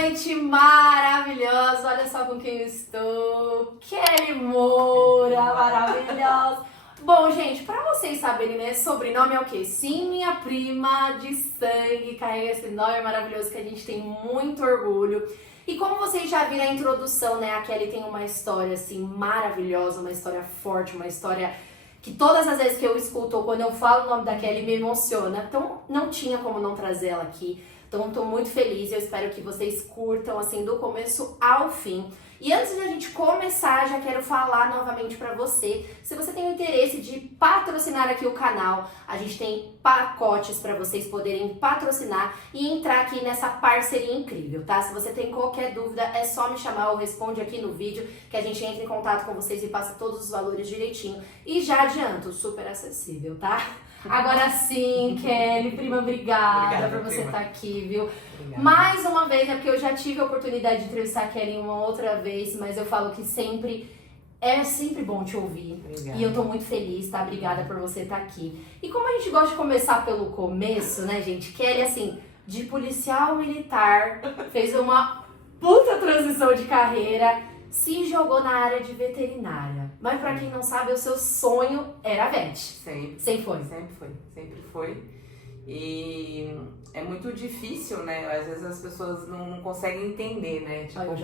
noite maravilhosa, olha só com quem eu estou, Kelly Moura, maravilhosa. Bom, gente, pra vocês saberem, né, sobrenome é o quê? Sim, minha prima de sangue carrega esse nome maravilhoso que a gente tem muito orgulho. E como vocês já viram a introdução, né, a Kelly tem uma história, assim, maravilhosa, uma história forte, uma história que todas as vezes que eu escuto ou quando eu falo o nome da Kelly me emociona. Então, não tinha como não trazer ela aqui. Então, estou muito feliz e eu espero que vocês curtam, assim, do começo ao fim. E antes de a gente começar, já quero falar novamente para você, se você tem o interesse de patrocinar aqui o canal, a gente tem pacotes para vocês poderem patrocinar e entrar aqui nessa parceria incrível, tá? Se você tem qualquer dúvida, é só me chamar ou responde aqui no vídeo que a gente entra em contato com vocês e passa todos os valores direitinho. E já adianto, super acessível, tá? Agora sim, Kelly, prima, obrigada por você estar aqui, viu? Obrigada. Mais uma vez, né, porque eu já tive a oportunidade de entrevistar a Kelly uma outra vez, mas eu falo que é sempre bom te ouvir. Obrigada. E eu tô muito feliz, tá? Obrigada por você estar aqui. E como a gente gosta de começar pelo começo, né, gente? Kelly, assim, de policial militar, fez uma puta transição de carreira, se jogou na área de veterinária. Mas pra quem não sabe, o seu sonho era vet. Sempre foi. Sempre foi. E é muito difícil, né? Às vezes as pessoas não conseguem entender, né? Tipo,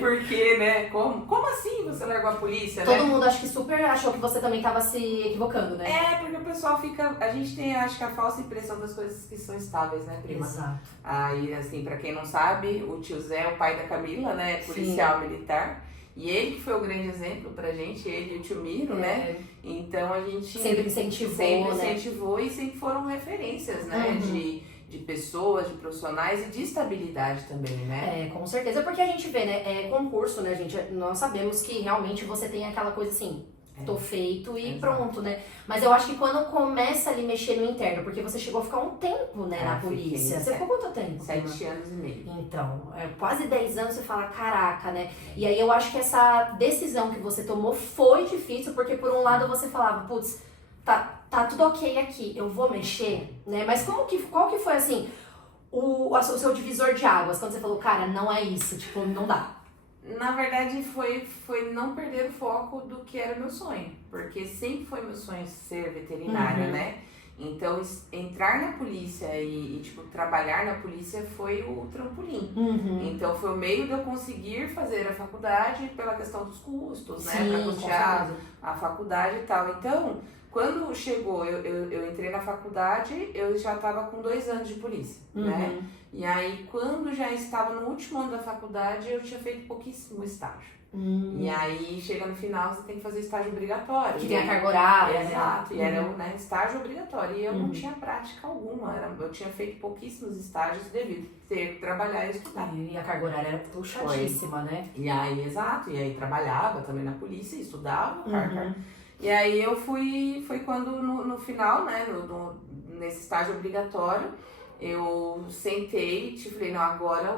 porque, né? Como assim você largou a polícia, Todo mundo acho que super achou que você também tava se equivocando, né? É, porque o pessoal fica... A gente tem, acho que a falsa impressão das coisas que são estáveis, né, prima? Exato. Aí, assim, pra quem não sabe, o tio Zé é o pai da Camila, né? Policial militar. E ele que foi o grande exemplo pra gente, ele e o tio Miro, né? Então a gente sempre incentivou, e sempre foram referências, né? De pessoas, de profissionais e de estabilidade também, né? É, com certeza, porque a gente vê, né? É concurso, né, gente? Nós sabemos que realmente você tem aquela coisa assim, tô feito e pronto, né? Mas eu acho que quando começa ali mexer no interno, porque você chegou a ficar um tempo, né, na polícia. Você ficou quanto tempo? 7 anos e meio. Então, quase 10 anos você fala, caraca, né? E aí eu acho que essa decisão que você tomou foi difícil, porque por um lado você falava, putz, tá tudo ok aqui, eu vou mexer, né? Mas qual que foi, assim, o seu divisor de águas, quando você falou, cara, não é isso, tipo, não dá? Na verdade, foi não perder o foco do que era meu sonho, porque sempre foi meu sonho ser veterinária, né? Então, entrar na polícia e tipo, trabalhar na polícia foi o trampolim. Então, foi o meio de eu conseguir fazer a faculdade pela questão dos custos, né? Pra custear a faculdade e tal. Então, quando chegou, eu entrei na faculdade, eu já estava com 2 anos de polícia, né? E aí, quando já estava no último ano da faculdade, eu tinha feito pouquíssimo estágio. E aí, chega no final, você tem que fazer estágio obrigatório. Que tem a carga horária, Exato, e era estágio obrigatório. E eu não tinha prática alguma, eu tinha feito pouquíssimos estágios devido ter que trabalhar e estudar. E a carga horária era puxadíssima, né? E aí, exato, e aí trabalhava também na polícia, estudava, E aí eu foi quando no final, né, nesse estágio obrigatório, eu sentei e falei, não, agora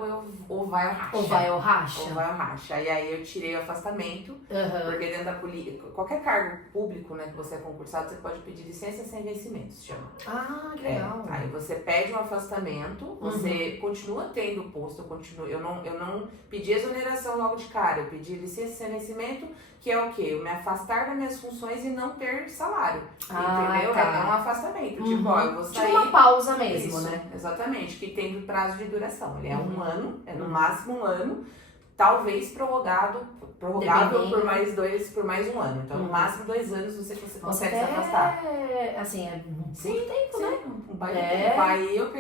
ou vai ou racha. Ou vai ou racha. Ou vai ou racha. E aí eu tirei o afastamento, porque dentro da polícia, qualquer cargo público, né, que você é concursado, você pode pedir licença sem vencimento, se chama. Ah, que legal. Aí você pede um afastamento, você continua tendo o posto, eu não pedi exoneração logo de cara, eu pedi licença sem vencimento, que é o quê? Eu me afastar das minhas funções e não ter salário, entendeu? É um afastamento, tipo, ó, eu vou sair... Tipo uma pausa mesmo, isso, né? Exatamente, que tem prazo de duração, ele é 1 ano, é no máximo 1 ano, talvez prorrogável por mais 1 ano. Então, no máximo 2 anos você consegue se afastar. Assim, é muito tempo, né? Um baita tempo. Aí eu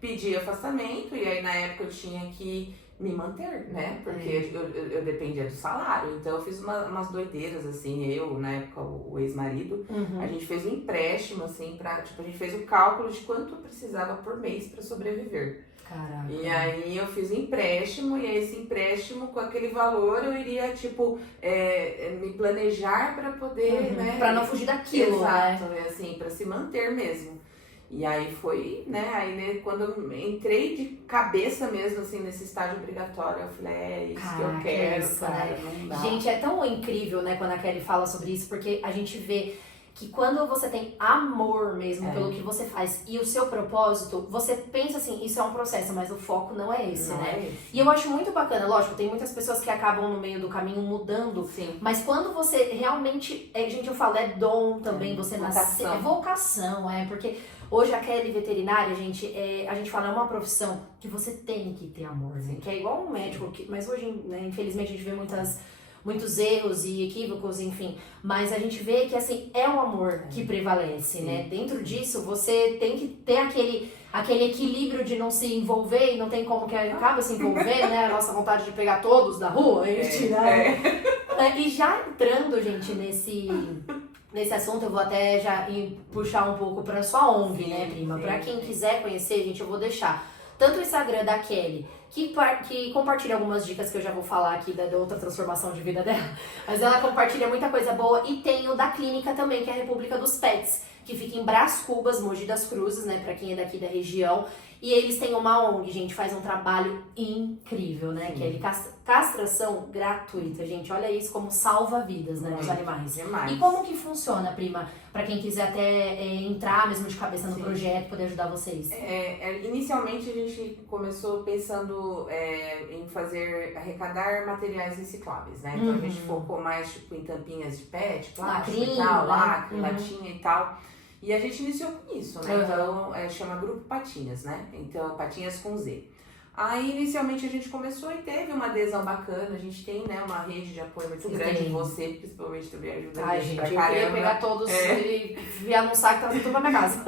pedi afastamento, e aí na época eu tinha que me manter, né? Porque eu dependia do salário. Então eu fiz umas doideiras, assim, na época, o ex-marido, a gente fez um empréstimo, assim, a gente fez o cálculo de quanto eu precisava por mês para sobreviver. Caraca. E aí eu fiz um empréstimo, e esse empréstimo, com aquele valor, eu iria, tipo, me planejar para poder, né? Pra não fugir daquilo, exato, né? Assim, para se manter mesmo. E aí foi, né, quando eu entrei de cabeça mesmo, assim, nesse estágio obrigatório, eu falei, é isso que eu quero, isso, cara, né? não dá. Gente, é tão incrível, né, quando a Kelly fala sobre isso, porque a gente vê que quando você tem amor mesmo pelo que você faz e o seu propósito, você pensa assim, isso é um processo, mas o foco não é esse, Não né? é esse. E eu acho muito bacana, lógico, tem muitas pessoas que acabam no meio do caminho mudando, Sim. mas quando você realmente, gente, eu falo, é dom também, você nascer, é vocação, porque hoje a Kelly veterinária, gente, a gente fala, é uma profissão que você tem que ter amor, né? Que é igual um médico, mas hoje, né, infelizmente, a gente vê muitos erros e equívocos, enfim, mas a gente vê que, assim, é o amor que prevalece, né? Dentro disso, você tem que ter aquele equilíbrio de não se envolver, e não tem como que acaba se envolvendo, né? A nossa vontade de pegar todos da rua e tirar. E já entrando, gente, nesse assunto, eu vou até já puxar um pouco pra sua ONG, né, prima? Pra quem quiser conhecer, gente, eu vou deixar tanto o Instagram da Kelly, que compartilha algumas dicas que eu já vou falar aqui da outra transformação de vida dela, mas ela compartilha muita coisa boa, e tem o da clínica também, que é a República dos Pets, que fica em Brás Cubas, Mogi das Cruzes, né, pra quem é daqui da região. E eles têm uma ONG, gente, faz um trabalho incrível, né? Que é castração gratuita, gente. Olha isso como salva vidas, né, dos animais. Demais. E como que funciona, prima? Pra quem quiser até entrar mesmo de cabeça no projeto, poder ajudar vocês. Inicialmente a gente começou pensando em arrecadar materiais recicláveis, né? Então a gente focou mais tipo, em tampinhas de pet, plástico e tal, lacre, latinha e tal. E a gente iniciou com isso, né? Então, chama Grupo Patinhas, né? Então, Patinhas com Z. Aí, inicialmente, a gente começou e teve uma adesão bacana. A gente tem, né, uma rede de apoio muito grande. Você, principalmente, também ajuda a gente pra caramba. Eu queria pegar todos e enviar num saco e trazer tudo pra minha casa.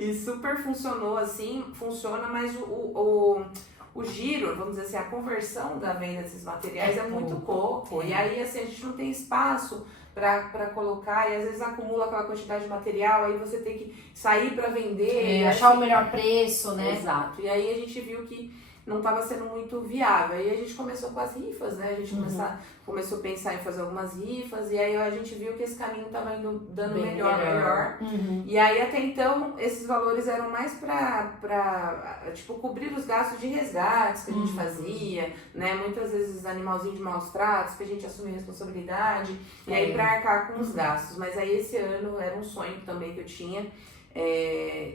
E super funcionou, assim, funciona, mas o giro, vamos dizer assim, a conversão da venda desses materiais é muito pouco. E aí, assim, a gente não tem espaço pra colocar, e às vezes acumula aquela quantidade de material, aí você tem que sair pra vender. Achar o melhor preço, né? Exato. E aí a gente viu que não estava sendo muito viável. Aí a gente começou com as rifas, né? A gente começou a pensar em fazer algumas rifas, e aí a gente viu que esse caminho estava indo dando melhor. E aí até então esses valores eram mais pra tipo, cobrir os gastos de resgates que a gente fazia, né? Muitas vezes animalzinho de maus tratos, que a gente assumia responsabilidade, e aí pra arcar com os gastos. Mas aí esse ano era um sonho também que eu tinha,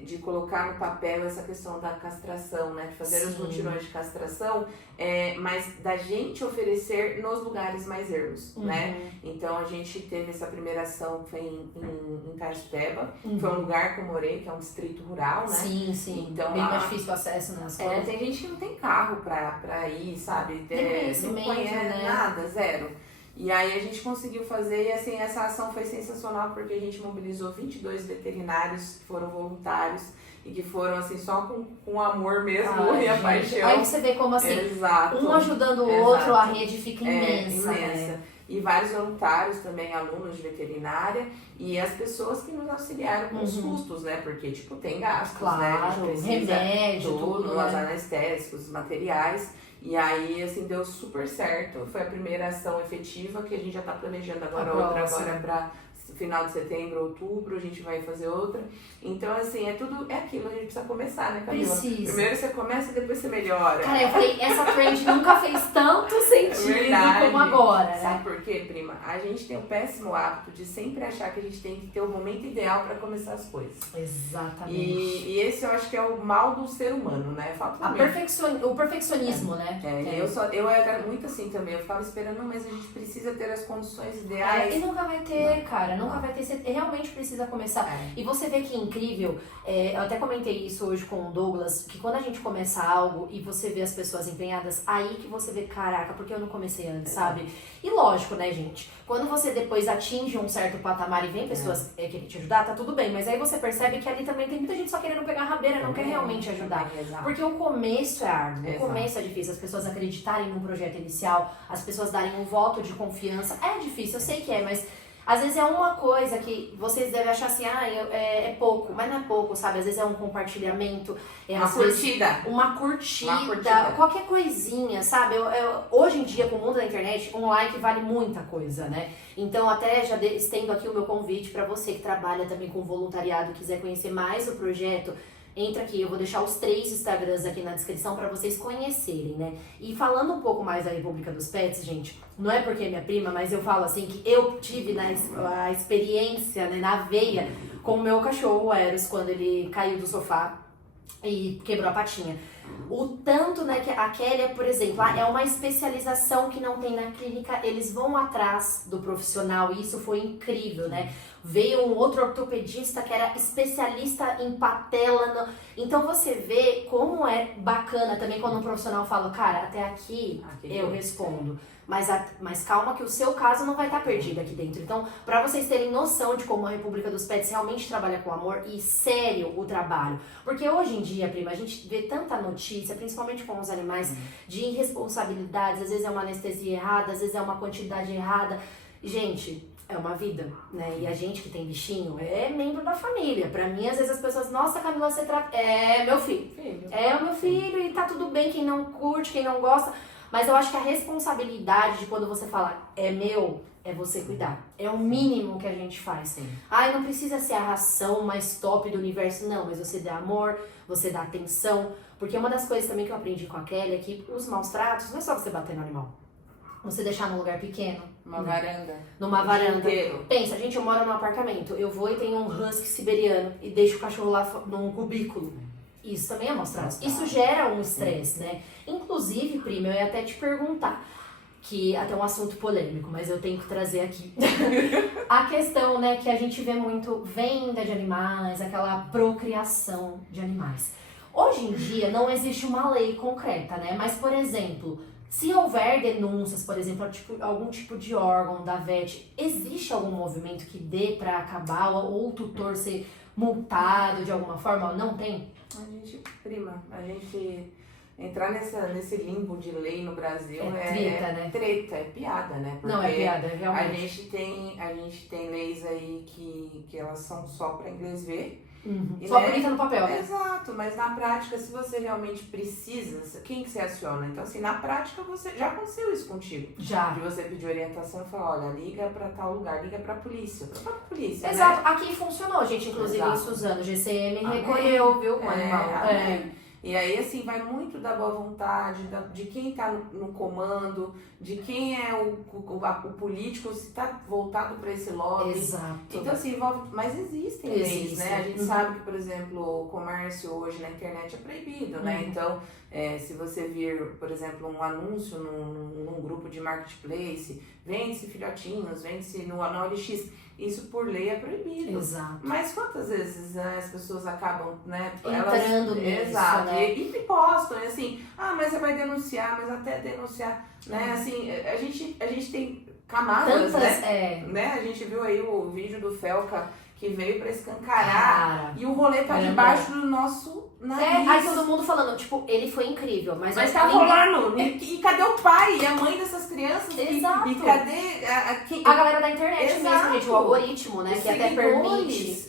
de colocar no papel essa questão da castração, né? De fazer os mutirões de castração, mas da gente oferecer nos lugares mais ermos, né? Então a gente teve essa primeira ação que foi em Caetiteba, foi um lugar que eu morei, que é um distrito rural, né? Sim. Então, bem mais difícil o acesso nas coisas. Tem gente que não tem carro pra ir, sabe? Não conhece, né? Nada, zero. E aí a gente conseguiu fazer, e assim, essa ação foi sensacional, porque a gente mobilizou 22 veterinários que foram voluntários e que foram, assim, só com amor mesmo e a paixão. Aí você vê como, assim, um ajudando o outro, a rede fica imensa. Né? E vários voluntários também, alunos de veterinária, e as pessoas que nos auxiliaram com os custos, né? Porque, tipo, tem gastos, né? A gente precisa remédio, tudo, os anestésicos, os materiais. E aí, assim, deu super certo. Foi a primeira ação efetiva, que a gente já tá planejando agora agora pra final de setembro, outubro, a gente vai fazer outra. Então, assim, tudo aquilo, a gente precisa começar, né, Camila? Precisa. Primeiro você começa e depois você melhora. Cara, eu falei, essa trend nunca fez tanto sentido como agora, né? Sabe por quê, prima? A gente tem o péssimo hábito de sempre achar que a gente tem que ter o momento ideal pra começar as coisas. Exatamente. E esse eu acho que é o mal do ser humano, né? O perfeccionismo, né? Eu era muito assim também, eu ficava esperando, mas a gente precisa ter as condições ideais. E nunca vai ter, cara, nunca vai ter, você realmente precisa começar. E você vê que é incrível, eu até comentei isso hoje com o Douglas, que quando a gente começa algo e você vê as pessoas empenhadas, aí que você vê, caraca, porque eu não comecei antes, sabe? E lógico, né, gente, quando você depois atinge um certo patamar e vem pessoas querem te ajudar, tá tudo bem, mas aí você percebe que ali também tem muita gente só querendo pegar a rabeira, não quer realmente ajudar. Porque o começo é árduo, o começo é difícil, as pessoas acreditarem num projeto inicial, as pessoas darem um voto de confiança, é difícil, eu sei que é, mas às vezes é uma coisa que vocês devem achar assim, é pouco, mas não é pouco, sabe? Às vezes é um compartilhamento, uma curtida, qualquer coisinha, sabe? Hoje em dia, com o mundo da internet, um like vale muita coisa, né? Então, até já estendo aqui o meu convite para você que trabalha também com voluntariado, quiser conhecer mais o projeto, entra aqui, eu vou deixar os 3 Instagrams aqui na descrição pra vocês conhecerem, né? E falando um pouco mais da República dos Pets, gente, não é porque é minha prima, mas eu falo assim que eu tive a experiência, né, na veia com o meu cachorro, o Eros, quando ele caiu do sofá e quebrou a patinha. O tanto, né, que a Kélia, por exemplo, é uma especialização que não tem na clínica, eles vão atrás do profissional e isso foi incrível, né? Veio um outro ortopedista que era especialista em patela. Então você vê como é bacana também quando um profissional fala, cara, até aqui eu respondo. Mas calma que o seu caso não vai estar perdido aqui dentro. Então, pra vocês terem noção de como a República dos Pets realmente trabalha com amor e sério o trabalho. Porque hoje em dia, prima, a gente vê tanta notícia, principalmente com os animais, de irresponsabilidades. Às vezes é uma anestesia errada, às vezes é uma quantidade errada. Gente, é uma vida, né? E a gente que tem bichinho é membro da família. Pra mim, às vezes as pessoas, nossa, Camila, você trata... É meu filho. É o meu filho e tá tudo bem quem não curte, quem não gosta. Mas eu acho que a responsabilidade de quando você fala é meu, é você cuidar. É o mínimo que a gente faz. Sim. Ai, não precisa ser a ração mais top do universo, não. Mas você dá amor, você dá atenção. Porque uma das coisas também que eu aprendi com a Kelly é que os maus tratos não é só você bater no animal. Você deixar num lugar pequeno. Uma varanda. Numa varanda. Inteiro. Pensa, gente, eu moro num apartamento. Eu vou e tenho um husky siberiano e deixo o cachorro lá num cubículo. Isso também é maus tratos. Isso gera um estresse, né? Inclusive, prima, eu ia até te perguntar, que até um assunto polêmico, mas eu tenho que trazer aqui. A questão, né, que a gente vê muito venda de animais, aquela procriação de animais. Hoje em dia não existe uma lei concreta, né? Mas, por exemplo, se houver denúncias, por exemplo, algum tipo de órgão da VET, existe algum movimento que dê pra acabar ou o tutor ser multado de alguma forma? Não tem? A gente entrar nesse limbo de lei no Brasil é treta, é piada, né? Porque não, é piada, realmente. A gente tem leis aí que elas são só para inglês ver. Só bonita no papel, né? Exato, mas na prática, se você realmente precisa, quem que você aciona? Então, assim, na prática, já aconteceu isso contigo. Já. De você pedir orientação e falar, olha, liga pra tal lugar, liga pra polícia, Exato, né? Aqui funcionou, gente, inclusive Exato. em Suzano, o GCM recolheu, viu, com o animal. E aí, assim, vai muito da boa vontade, de quem tá no comando, de quem é o político, se tá voltado para esse lobby. Exato. Então, assim, envolve... Mas existem leis, né? A gente sabe que, por exemplo, o comércio hoje na internet é proibido, né? Então, se você vir, por exemplo, um anúncio num grupo de marketplace, vende-se filhotinhos, vende-se no OLX, isso por lei é proibido. Exato. Mas quantas vezes as pessoas acabam, né? Entrando nisso, exato, né? E postam, assim, mas você vai denunciar, mas até denunciar, né? Assim, a gente tem camadas, né? A gente viu aí o vídeo do Felca que veio pra escancarar e o rolê tá debaixo do nosso nariz. Aí todo mundo falando, tipo, ele foi incrível, mas tá rolando. E cadê o pai e a mãe dessas crianças? Exato. E cadê a galera da internet mesmo, gente, o algoritmo, né? Os que até permite.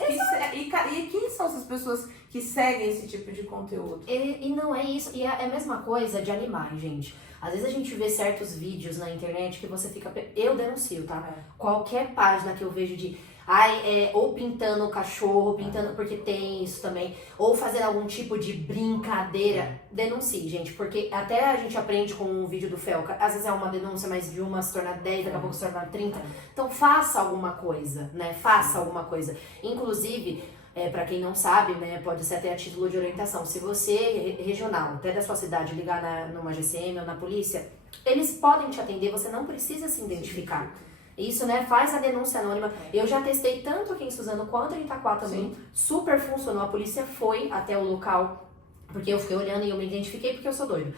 E quem são essas pessoas que seguem esse tipo de conteúdo? E não é isso. E é a mesma coisa de animais, gente. Às vezes a gente vê certos vídeos na internet que você fica... Eu denuncio, tá? Qualquer página que eu vejo de... ou pintando o cachorro, pintando, porque tem isso também, ou fazendo algum tipo de brincadeira, denuncie, gente, porque até a gente aprende com o vídeo do Felca, às vezes é uma denúncia, mas de uma se torna 10, daqui a pouco se torna 30, então faça alguma coisa, né, faça alguma coisa, inclusive, pra quem não sabe, né, pode ser até a título de orientação, se você, regional, até da sua cidade, ligar numa GCM ou na polícia, eles podem te atender, você não precisa se identificar. Isso, né? Faz a denúncia anônima. Eu já testei tanto aqui em Suzano quanto em Itaquá também. Super funcionou. A polícia foi até o local. Porque eu fiquei olhando e eu me identifiquei porque eu sou doida.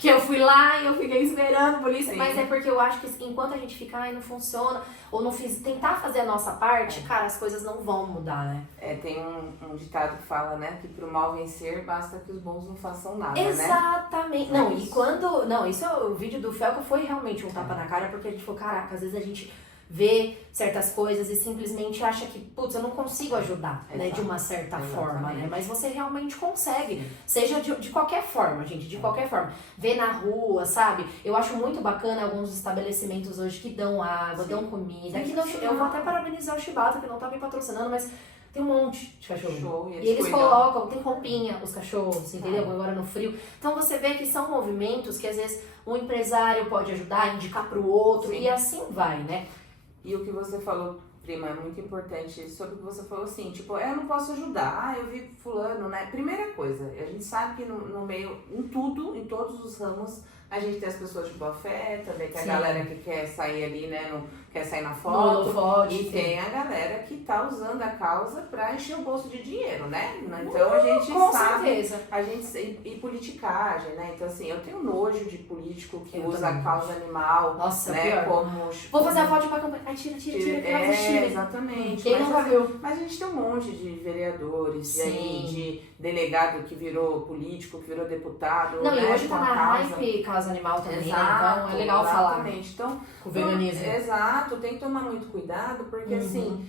Que eu fui lá e eu fiquei esperando a polícia. Mas é porque eu acho que enquanto a gente fica, não funciona, ou não tentar fazer a nossa parte, cara, as coisas não vão mudar, né? Tem um ditado que fala, né? Que pro mal vencer, basta que os bons não façam nada, Exatamente. né? Não, e quando... Não, isso o vídeo do Felca foi realmente um tapa na cara, porque a gente falou, caraca, às vezes a gente vê certas coisas e simplesmente acha que, putz, eu não consigo ajudar, né, de uma certa forma, né, mas você realmente consegue, seja de qualquer forma, gente, de qualquer forma, vê na rua, sabe, eu acho muito bacana alguns estabelecimentos hoje que dão água, dão comida, que não, eu vou até parabenizar o Shibata, que não tá me patrocinando, mas Tem um monte de cachorro. Show, E eles colocam, tem roupinha, os cachorros, entendeu? Agora no frio. Então você vê que são movimentos que às vezes um empresário pode ajudar, indicar pro outro, Sim. e assim vai, né? E o que você falou, prima, é muito importante sobre o que você falou assim, tipo, eu não posso ajudar, eu vi fulano, né? Primeira coisa, a gente sabe que no meio, em tudo, em todos os ramos, a gente tem as pessoas de boa fé, também tem a Sim. galera que quer sair ali, né, quer sair na No foto, holofote, e sim. tem a galera que tá usando a causa pra encher o bolso de dinheiro, né? Então a gente Com sabe, certeza. a gente, e politicagem, né? Então assim, eu tenho nojo de político que Eu usa também. a causa animal, Nossa, né, pior. como... Vou fazer a foto de uma campanha. Ai, tira, exatamente. Quem Mas, nunca assim, viu? mas a gente tem um monte de vereadores, Sim. de delegado que virou político, que virou deputado. Não, né, e hoje com tá a na causa. hype causa animal também, Exato, então é legal falar exatamente. Então, com o veganismo. exato, tem que tomar muito cuidado, porque assim,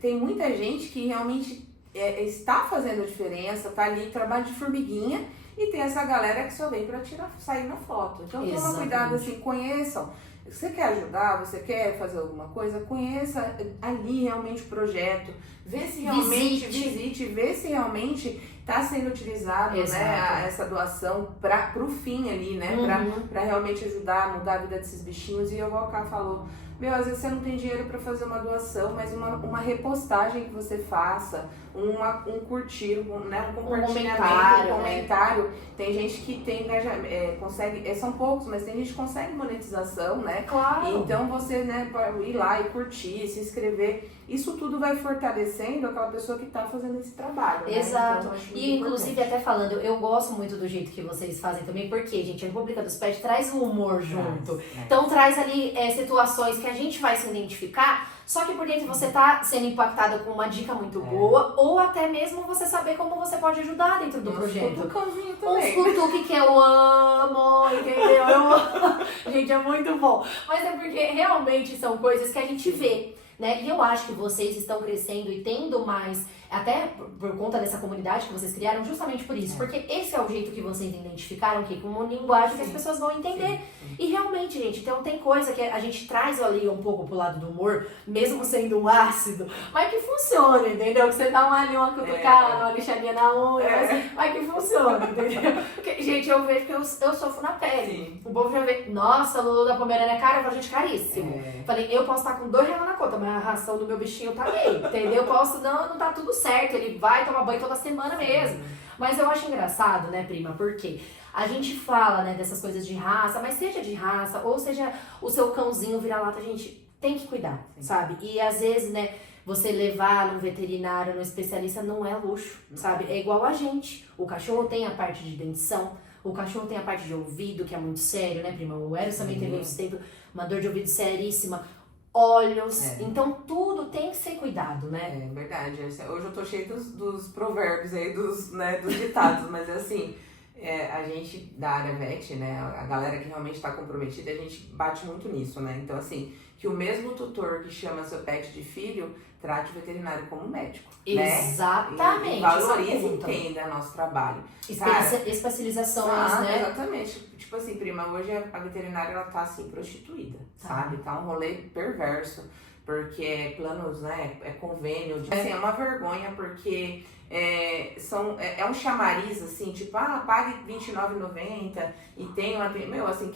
tem muita gente que realmente está fazendo a diferença, tá ali, trabalho de formiguinha, e tem essa galera que só vem pra sair na foto. Então toma Exatamente. cuidado, assim, conheçam. Você quer ajudar, você quer fazer alguma coisa, conheça ali realmente o projeto, vê se realmente, visite, vê se realmente está sendo utilizado, né, essa doação pro fim ali, né, pra realmente ajudar a mudar a vida desses bichinhos. E igual o Ká falou, às vezes você não tem dinheiro para fazer uma doação, mas uma repostagem que você faça, um curtir, né, um compartilhamento, um comentário. Tem gente que tem engajamento, consegue, são poucos, mas tem gente que consegue monetização, né? Claro. Então você, né, pode ir lá e curtir, se inscrever. Isso tudo vai fortalecendo aquela pessoa que está fazendo esse trabalho. Exato. Né? Então, acho E muito inclusive importante. até falando, eu gosto muito do jeito que vocês fazem também, porque, gente, a República dos Pets traz o humor junto. Então traz ali situações que a gente vai se identificar, só que por dentro você tá sendo impactada com uma dica muito boa, ou até mesmo você saber como você pode ajudar dentro do projeto. Cutucãozinho Uns também. cutuque que eu amo, entendeu? Eu amo. Gente, é muito bom. Mas é porque realmente são coisas que a gente vê, né? E eu acho que vocês estão crescendo e tendo mais, até por conta dessa comunidade que vocês criaram, justamente por isso. Porque esse é o jeito que vocês identificaram, que como linguagem que as pessoas vão entender. E realmente, gente, então tem coisa que a gente traz ali um pouco pro lado do humor, mesmo sendo um ácido, mas que funciona, entendeu? Que você dá uma cutucada, uma lixadinha na unha, mas que funciona, entendeu? Porque, gente, eu vejo que eu sofro na pele. Sim. O povo já vê, nossa, Lulu da Pomerânia é cara, eu falo, gente, caríssimo. Falei, eu posso estar com R$2 na conta, mas a ração do meu bichinho tá ali, entendeu? Eu posso, não tá tudo certo, ele vai tomar banho toda semana mesmo. Mas eu acho engraçado, né, prima, porque a gente fala, né, dessas coisas de raça, mas seja de raça, ou seja o seu cãozinho vira-lata, a gente tem que cuidar, sabe? E às vezes, né, você levar num veterinário, num especialista, não é luxo, sabe? É igual a gente. O cachorro tem a parte de dentição, o cachorro tem a parte de ouvido, que é muito sério, né, prima? O Eros também teve esse tempo, uma dor de ouvido seríssima. Olhos, então tudo tem que ser cuidado, né? É verdade. Hoje eu tô cheio dos provérbios aí, dos ditados, mas assim, a gente da área vet, né, a galera que realmente está comprometida, a gente bate muito nisso, né? Então assim, que o mesmo tutor que chama seu pet de filho, trate o veterinário como médico, Exatamente. né? E valorize e entenda nosso trabalho. Especializações, né? Exatamente. Tipo assim, prima, hoje a veterinária, ela tá assim, prostituída, sabe? Tá um rolê perverso, porque planos, né, é convênio. Assim, é uma vergonha, porque é um chamariz, assim, tipo, pague R$29,90 e tem uma... assim,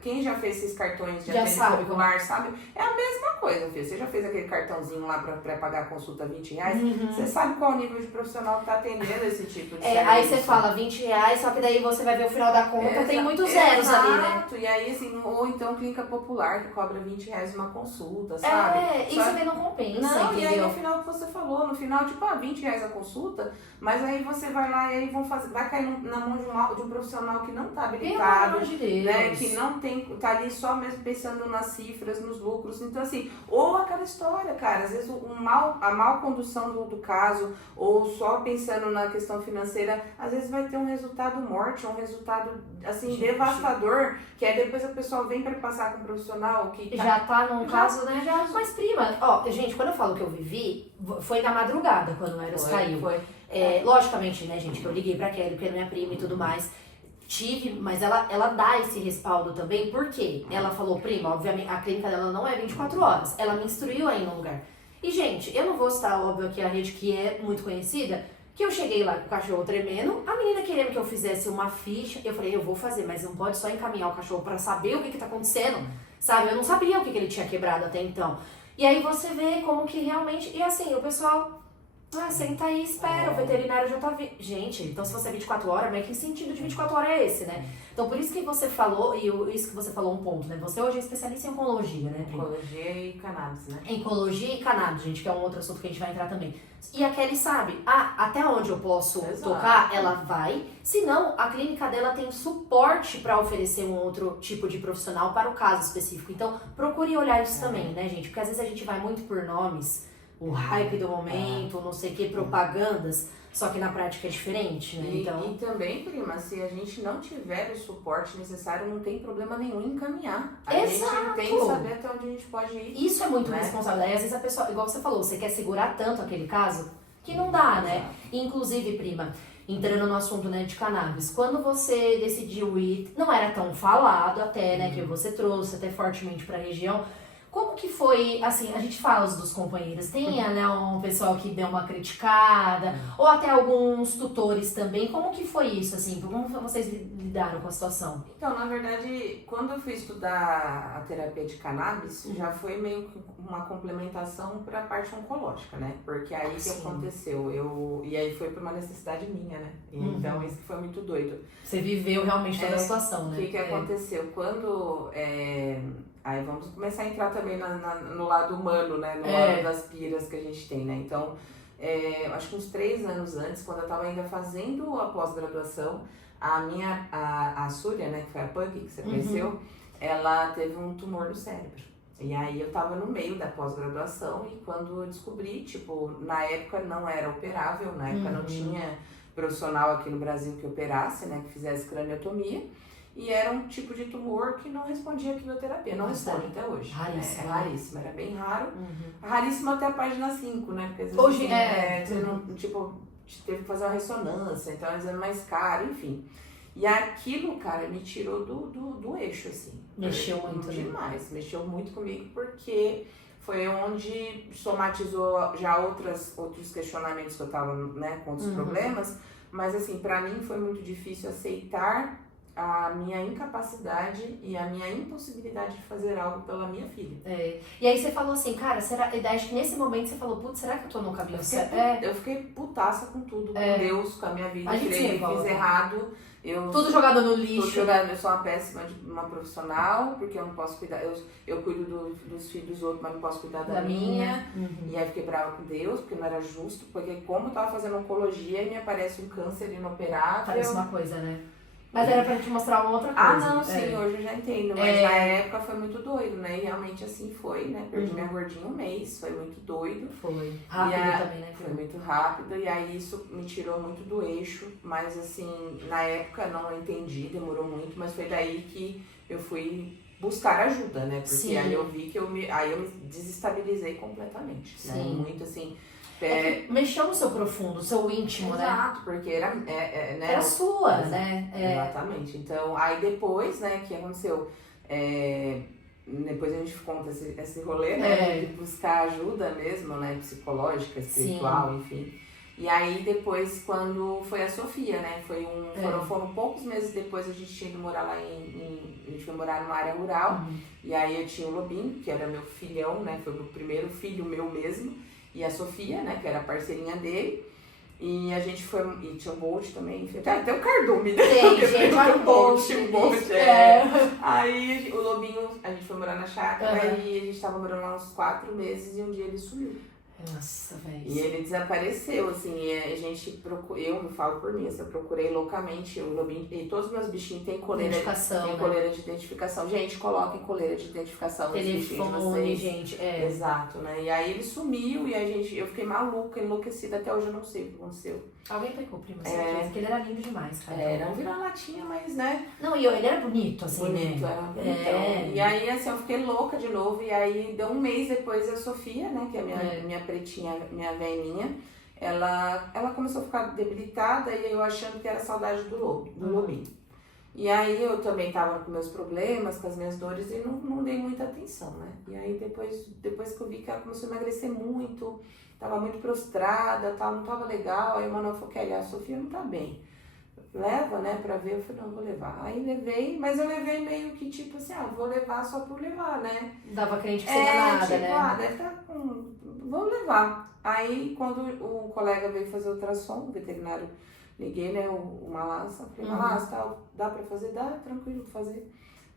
quem já fez esses cartões de atendimento popular, sabe? É a mesma coisa, filho. Você já fez aquele cartãozinho lá pra pagar a consulta R$20? Você sabe qual o nível de profissional que tá atendendo esse tipo de serviço. Aí você fala R$20, só que daí você vai ver o final da conta, tem muitos zeros ali, né? Exato, e aí assim, ou então Clínica Popular, que cobra R$20 uma consulta, sabe? Isso também não compensa, não, entendeu? E aí no final que você falou, no final, tipo, R$20 a consulta, mas aí você vai lá e aí vai cair na mão de um profissional que não tá habilitado, pelo amor de Deus, né? Que não tá ali só mesmo pensando nas cifras, nos lucros. Então, assim, ou aquela história, cara, às vezes a mal condução do caso, ou só pensando na questão financeira, às vezes vai ter um resultado morte, um resultado, assim, devastador, que aí depois a pessoa vem para passar com um profissional que já tá num caso, né? Mas, prima, gente, quando eu falo que eu vivi, foi na madrugada, quando o Eros caiu. Logicamente, né, gente, que eu liguei pra Kelly, porque é minha prima e tudo mais. Mas ela dá esse respaldo também, porque ela falou, prima, obviamente, a clínica dela não é 24 horas. Ela me instruiu aí no lugar. E, gente, eu não vou citar, óbvio, aqui a rede que é muito conhecida, que eu cheguei lá com o cachorro tremendo, a menina querendo que eu fizesse uma ficha, eu falei, eu vou fazer, mas não pode só encaminhar o cachorro pra saber o que tá acontecendo, sabe? Eu não sabia o que ele tinha quebrado até então. E aí você vê como que realmente, e assim, o pessoal, senta aí, espera, o veterinário já tá vindo. Gente, então se você é 24 horas, mas que sentido de 24 horas é esse, né? Então por isso que você falou, isso que você falou um ponto, né? Você hoje é especialista em oncologia, né, Pri? Oncologia e cannabis, né? Oncologia e cannabis, gente, que é um outro assunto que a gente vai entrar também. E a Kelly sabe, até onde eu posso tocar, ela vai. Se não, a clínica dela tem suporte para oferecer um outro tipo de profissional para o caso específico. Então, procure olhar isso também, né, gente? Porque às vezes a gente vai muito por nomes, o hype do momento, não sei o que, propagandas, só que na prática é diferente, né? E também, prima, se a gente não tiver o suporte necessário, não tem problema nenhum em encaminhar. A gente tem que saber até onde a gente pode ir. Isso é muito responsável. Aí, às vezes a pessoa, igual você falou, você quer segurar tanto aquele caso que não dá, né? Inclusive, prima, entrando no assunto, né, de cannabis, quando você decidiu ir, não era tão falado até, né, que você trouxe até fortemente pra região. Como que foi, assim, a gente fala dos companheiros, tem, né, um pessoal que deu uma criticada, ou até alguns tutores também, como que foi isso, assim, como vocês lidaram com a situação? Então, na verdade, quando eu fui estudar a terapia de cannabis, já foi meio que uma complementação para a parte oncológica, né? Porque aí que aconteceu, e aí foi por uma necessidade minha, né? Então, isso que foi muito doido. Você viveu realmente toda a situação, né? O que aconteceu? Quando... Aí vamos começar a entrar também no lado humano, né? No lado das piras que a gente tem, né? Então, acho que uns 3 anos antes, quando eu estava ainda fazendo a pós-graduação, a Súria, né? Que foi a Pug, que você conheceu, ela teve um tumor no cérebro. E aí eu tava no meio da pós-graduação e quando eu descobri, tipo, na época não era operável, na época não tinha profissional aqui no Brasil que operasse, né? Que fizesse craniotomia. E era um tipo de tumor que não respondia à quimioterapia. Não responde até hoje. Raríssimo. É raríssimo, era bem raro. Raríssimo até a página 5, né? Porque às vezes hoje você não, tipo, teve que fazer uma ressonância, então é mais caro, enfim. E aquilo, cara, me tirou do eixo, assim. Mexeu muito, demais. Mexeu muito comigo porque foi onde somatizou já outros questionamentos que eu tava, né, com outros problemas. Mas, assim, pra mim foi muito difícil aceitar a minha incapacidade e a minha impossibilidade de fazer algo pela minha filha. E aí você falou assim, cara, será? E daí acho que nesse momento você falou, putz, será que eu tô no caminho certo? Eu fiquei putaça com tudo, com Deus, com a minha vida. Eu fiz errado. Tudo jogado no lixo. Eu sou uma péssima uma profissional, porque eu não posso cuidar. Eu cuido dos filhos dos outros, mas não posso cuidar da minha. E aí fiquei brava com Deus, porque não era justo, porque como eu tava fazendo oncologia, me aparece um câncer inoperável. Parece uma coisa, né? Mas era pra te mostrar uma outra coisa. Não, sim, hoje eu já entendo. Mas na época foi muito doido, né? E realmente assim foi, né? Perdi minha gordinha 1 mês, foi muito doido. Foi. Rápido também, né? Foi muito rápido. E aí isso me tirou muito do eixo. Mas assim, na época não entendi, demorou muito. Mas foi daí que eu fui buscar ajuda, né? Porque aí eu vi que eu me desestabilizei completamente. Né? Muito assim... que mexeu no seu profundo, no seu íntimo, né? Exato, porque era... né? Era sua, né? Exatamente. Então, aí depois, né, que aconteceu... depois a gente conta esse rolê, né? De buscar ajuda mesmo, né? Psicológica, espiritual, enfim. E aí depois, quando foi a Sofia, né? Foram poucos meses depois a gente tinha ido morar lá a gente foi morar numa área rural. E aí eu tinha o Lobinho, que era meu filhão, né? Foi o primeiro filho meu mesmo. E a Sofia, né, que era a parceirinha dele. E a gente foi... E tinha o Bolt também, enfim. Até o cardume, né? Tem, gente, olha o Bolt. Aí o Lobinho, a gente foi morar na chácara e a gente tava morando lá uns 4 meses e um dia ele sumiu. Nossa, velho. E ele desapareceu, assim, e a gente procurou, eu me falo por mim, assim, eu procurei loucamente o Lobinho, e todos os meus bichinhos têm coleira de identificação. Gente, coloquem coleira de identificação nos bichinhos de vocês. Gente, Exato, né? E aí ele sumiu e eu fiquei maluca, enlouquecida, até hoje eu não sei o que aconteceu. Alguém pegou, prima, certeza, porque ele era lindo demais, cara. Era um vira-latinha, mas, né? Não, e ele era bonito, assim, bonito, né? Era bonitão. E aí, assim, eu fiquei louca de novo, e aí deu 1 mês depois a Sofia, né, que é a minha pretinha, minha velhinha, ela começou a ficar debilitada e eu achando que era saudade do Lobinho. E aí eu também tava com meus problemas, com as minhas dores e não dei muita atenção, né? E aí depois que eu vi que ela começou a emagrecer muito, tava muito prostrada, tal, não tava legal, aí o Manuel falou, Kelly, a Sofia não tá bem. Leva, né, pra ver. Eu falei, não, vou levar. Aí levei, mas eu levei meio que tipo assim, vou levar só por levar, né? Dava crente que seria nada, tipo, né? deve estar com... Vamos levar. Aí, quando o colega veio fazer o ultrassom, o veterinário, liguei, né, o Malassa, falei, Malassa, tal, dá pra fazer? Dá, tranquilo, vou fazer.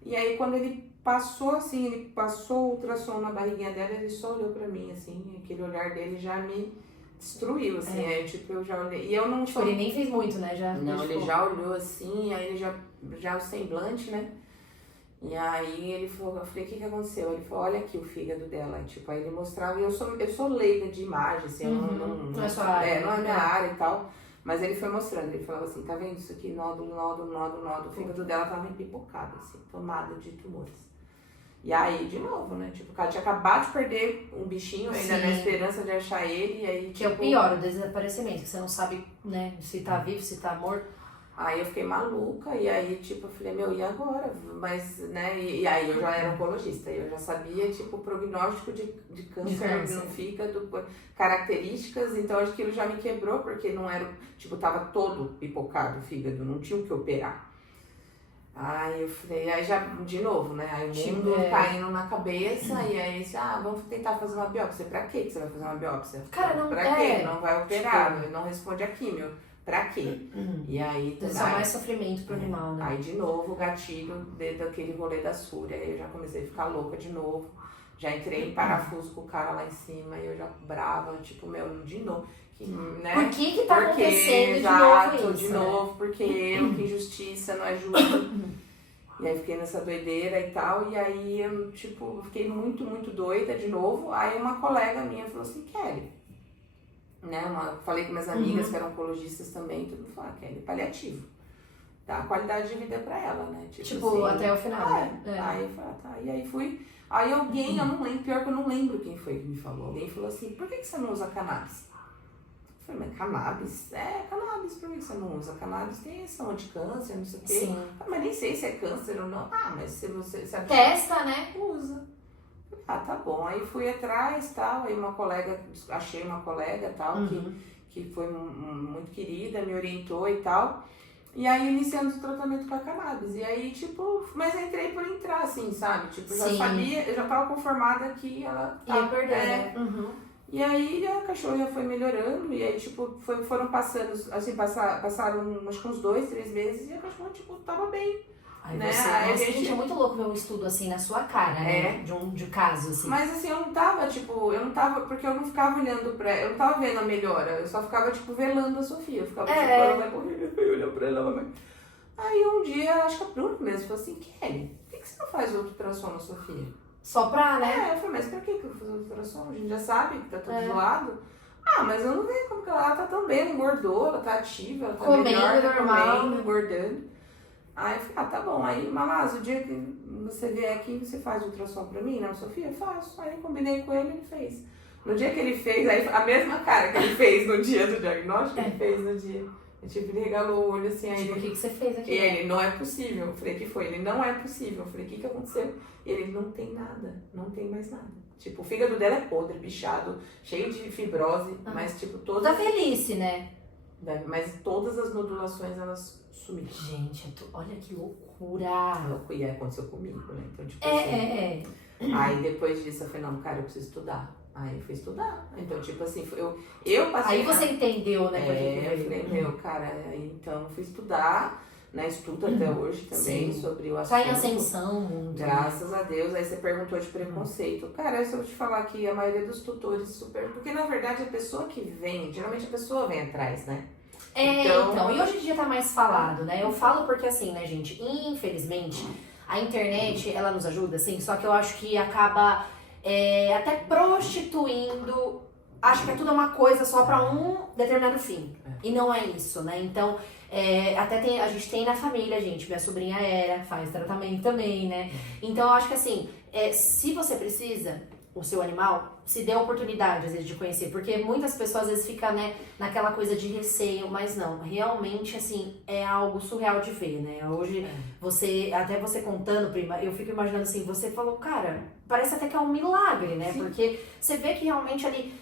E aí, quando ele passou, assim, ele passou o ultrassom na barriguinha dela, ele só olhou pra mim, assim, aquele olhar dele já me destruiu, assim, aí, tipo, eu já olhei, e eu não... Tipo, ele nem fez muito, né? Já Não, tipo... ele já olhou assim, aí ele já o semblante, né? E aí ele falou, eu falei, o que aconteceu? Ele falou, olha aqui o fígado dela. E, tipo, aí ele mostrava, e eu sou leiga de imagem, assim, eu não é sua área. não é minha área e tal. Mas ele foi mostrando, ele falava assim, tá vendo isso aqui? Nódulo, o fígado dela tava empipocado, assim, tomado de tumores. E aí, de novo, né? Tipo, o cara tinha acabado de perder um bichinho, ainda na esperança de achar ele, e aí, que é o pior, o desaparecimento, que você não sabe, né, se tá vivo, se tá morto. Aí eu fiquei maluca, e aí, tipo, eu falei, meu, e agora? Mas, né, e aí eu já era oncologista, eu já sabia, tipo, o prognóstico de câncer no fígado, características, então aquilo já me quebrou, porque não era, tipo, tava todo pipocado o fígado, não tinha o que operar. Aí eu falei, aí já, de novo, né, aí o mundo caindo na cabeça, e aí, vamos tentar fazer uma biópsia. Pra que você vai fazer uma biópsia? Cara, não pra quê? Não vai operar, não responde a químio. Pra quê? E aí... Só mais sofrimento pro animal, né? Aí, de novo, o gatilho daquele rolê da Súria, aí eu já comecei a ficar louca de novo. Já entrei em parafuso com o cara lá em cima, e eu já brava, tipo, meu, de novo. Né? Por que tá acontecendo de novo, porque que injustiça, não é justo. E aí fiquei nessa doideira e tal, e aí eu, tipo, fiquei muito, muito doida de novo. Aí uma colega minha falou assim, Kelly, né, falei com minhas amigas que eram oncologistas também, tudo mundo falou, Kelly, paliativo. Dá qualidade de vida pra ela, né? Tipo assim, até o final, né? Aí eu falei, tá, e aí fui. Aí alguém, eu não lembro, pior que eu não lembro quem foi que me falou. Alguém falou assim, por que você não usa cannabis? Eu falei, mas cannabis? Cannabis, por que você não usa? Cannabis tem ação anti-câncer, não sei o quê. Sim. Mas nem sei se é câncer ou não. Mas se você... Testa, né? Usa. Tá bom. Aí fui atrás, tal, aí achei uma colega, tal, que foi muito querida, me orientou e tal. E aí iniciamos o tratamento com a cannabis. E aí, tipo, mas eu entrei por entrar, assim, sabe? Tipo, já sabia, eu já tava conformada que ela ia perder, né? E aí a cachorra foi melhorando, e aí, tipo, foram passando, assim, passaram acho que uns 2, 3 meses, e a cachorra, tipo, tava bem. Aí né? você, Aí nossa, gente, é muito louco ver um estudo assim na sua cara, né? De um caso, assim. Mas assim, eu não tava, porque eu não ficava olhando eu não tava vendo a melhora, eu só ficava, tipo, velando a Sofia. Eu ficava, tipo, ela vai morrer, eu olhando pra ela, vai. Aí um dia, acho que a Bruna mesmo falou assim, Kelly, por que você não faz outro ultrassom na Sofia? Só pra, né? Eu falei, mas pra que eu vou fazer ultrassom? A gente já sabe que tá tudo zoado. Mas eu não vejo como que ela tá tão bem, ela engordou, ela tá ativa, ela tá comendo melhor, tá normal, comendo, engordando. Aí eu falei, tá bom. Aí, Malaz, o dia que você vier aqui, você faz ultrassom pra mim, não, Sofia? Eu faço. Aí eu combinei com ele, ele fez. No dia que ele fez, aí a mesma cara que ele fez no dia do diagnóstico, ele fez no dia. Tipo, ele regalou o olho assim, aí tipo, o que você fez aqui? E ele, não é possível. Eu falei, que foi? Ele, não é possível. Eu falei, o que aconteceu? Ele, não tem nada, não tem mais nada. Tipo, o fígado dela é podre, bichado, cheio de fibrose, mas tipo, todas... Da velhice, né? Mas todas as nodulações, elas sumiram. Gente, olha que loucura! E aconteceu comigo, né? Então, tipo assim... Aí depois disso, eu falei, não, cara, eu preciso estudar. Aí eu fui estudar. Então, tipo assim, eu passei... Aí você entendeu, né? Eu falei, meu, cara, aí então eu fui estudar, né? Estudo até hoje também sobre o assunto. Tá em ascensão, muito. Graças a Deus. Aí você perguntou de preconceito. Cara, se eu te falar que a maioria dos tutores super... Porque, na verdade, a pessoa que vem, geralmente a pessoa vem atrás, né? Então, e hoje em dia tá mais falado, né? Eu falo porque assim, né, gente, infelizmente, a internet, ela nos ajuda, assim, só que eu acho que acaba até prostituindo, acho que tudo é uma coisa só pra um determinado fim, e não é isso, né? Então, até a gente tem na família, gente, minha sobrinha faz tratamento também, né? Então, eu acho que assim, se você precisa... o seu animal, se dê a oportunidade, às vezes, de conhecer. Porque muitas pessoas, às vezes, ficam, né, naquela coisa de receio, mas não. Realmente, assim, é algo surreal de ver, né? Hoje, até você contando, prima, eu fico imaginando assim, você falou, cara, parece até que é um milagre, né? Sim. Porque você vê que realmente ali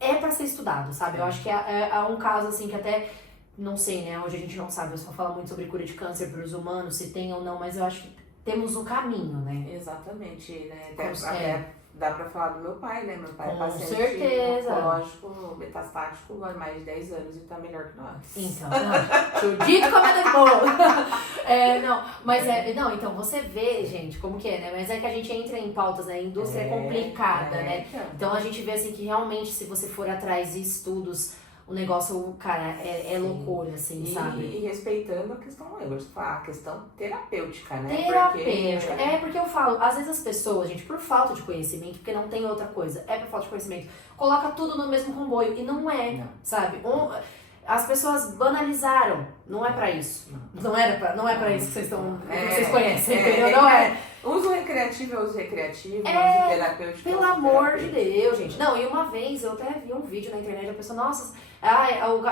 é pra ser estudado, sabe? Eu acho que é um caso, assim, que até... Não sei, né? Hoje a gente não sabe, eu só falo muito sobre cura de câncer para os humanos, se tem ou não, mas eu acho que temos o caminho, né? Exatamente, né? Com- Dá pra falar do meu pai, né? Meu pai é Com paciente certeza. oncológico metastático há mais de 10 anos e tá melhor que nós. Então, não, dito como é bom. Não, mas não, então você vê, gente, como que é, né? Mas é que a gente entra em pautas, né? A indústria é complicada, né? Então a gente vê assim que realmente, se você for atrás de estudos, o negócio, cara, é loucura, assim, sabe? E respeitando a questão, eu gosto de falar, a questão terapêutica, né? Terapêutica. Porque eu falo, às vezes as pessoas, gente, por falta de conhecimento, porque não tem outra coisa, por falta de conhecimento, coloca tudo no mesmo comboio. E não é, Não. sabe? As pessoas banalizaram. Não é pra isso. Não é pra isso que vocês estão. Que vocês conhecem, entendeu? Não é. Uso recreativo é uso recreativo, uso terapêutico. Pelo amor de Deus, gente. Não, e uma vez eu até vi um vídeo na internet, a pessoa, nossa,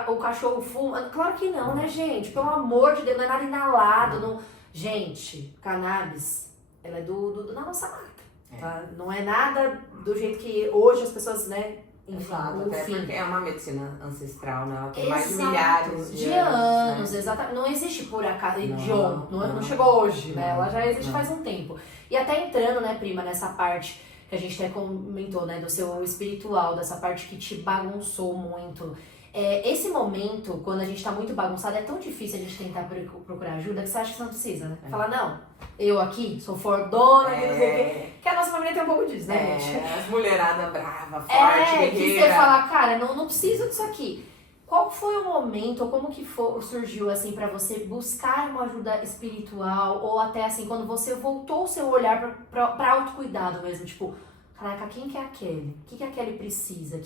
o cachorro fuma. Claro que não, né, gente? Pelo amor de Deus, não é nada inalado. Não... Gente, cannabis, ela é da nossa mata. Tá? Não é nada do jeito que hoje as pessoas, né? Enfim, Exato, até enfim. porque é uma medicina ancestral, né? Ela tem mais de Exato, milhares de anos, né? exatamente. Não existe por acaso, Não, não chegou hoje, né? não, Ela já existe não. faz um tempo. E até entrando, né, prima, nessa parte que a gente até comentou, né, do seu espiritual, dessa parte que te bagunçou muito. Esse momento, quando a gente tá muito bagunçado, é tão difícil a gente tentar procurar ajuda que você acha que você não precisa, né? Falar, não, eu aqui sou fordona, que não sei o quê. Que a nossa família tem um pouco disso, né, gente? As mulheradas bravas, forte, Que guerreira. você fala, cara, não preciso disso aqui. Qual foi o momento, ou como que surgiu, assim, pra você buscar uma ajuda espiritual, ou até, assim, quando você voltou o seu olhar pra autocuidado mesmo, tipo, caraca, quem que é aquele? O que a Kelly precisa?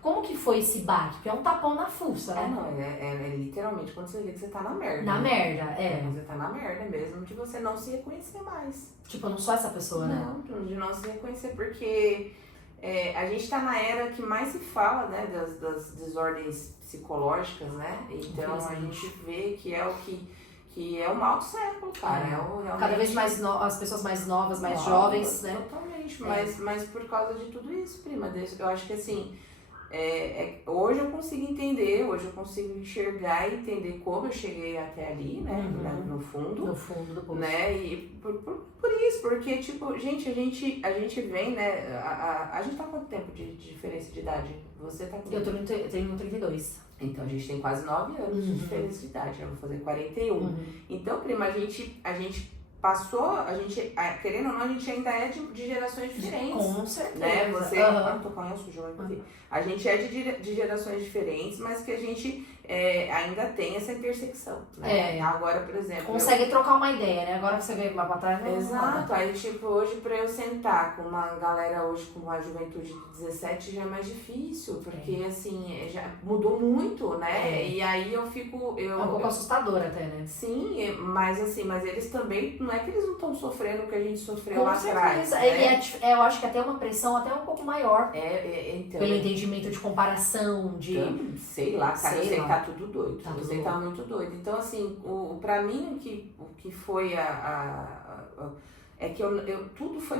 Como que foi esse baque? Porque é um tapão na fuça, né? É literalmente quando você vê que você tá na merda. Na merda, Você tá na merda mesmo, de você não se reconhecer mais. Tipo, eu não sou essa pessoa, né? Não, de não se reconhecer, porque a gente tá na era que mais se fala, né, das desordens psicológicas, né? Então a gente vê que é o que é o mal do século, cara. Realmente... Cada vez mais as pessoas mais novas, mais jovens, né? Totalmente, mas por causa de tudo isso, prima, eu acho que assim, hoje eu consigo entender, hoje eu consigo enxergar e entender como eu cheguei até ali, né, no fundo. No fundo do poço. Né, e por isso, porque, tipo, gente, a gente vem, né, a gente tá com quanto tempo de diferença de idade? Você tá com... Eu tenho 32. Então, a gente tem quase 9 anos de diferença de idade, eu vou fazer 41. Então, prima, a gente passou, querendo ou não, a gente ainda é de gerações diferentes. Com certeza. Né? Você, tô com a unha suja, vai fazer. A gente é de gerações diferentes, mas que a gente ainda tem essa intersecção. Né? Agora, por exemplo... Consegue trocar uma ideia, né? Agora que você veio pra trás, né? Exato. Aí, tipo, hoje pra eu sentar com uma galera hoje com uma juventude de 17 já é mais difícil, porque, assim, já mudou muito, né? E aí eu fico... É um pouco assustador até, né? Sim, mas assim, mas eles também, não é que eles não estão sofrendo o que a gente sofreu Com lá certeza. atrás. Né? Eu acho que até uma pressão até um pouco maior. Então, pelo entendimento de comparação, de... Então, sei lá, cara, eu sei que tá tudo doido. Tá Você tá muito doido. Então, assim, pra mim, o que foi é que tudo foi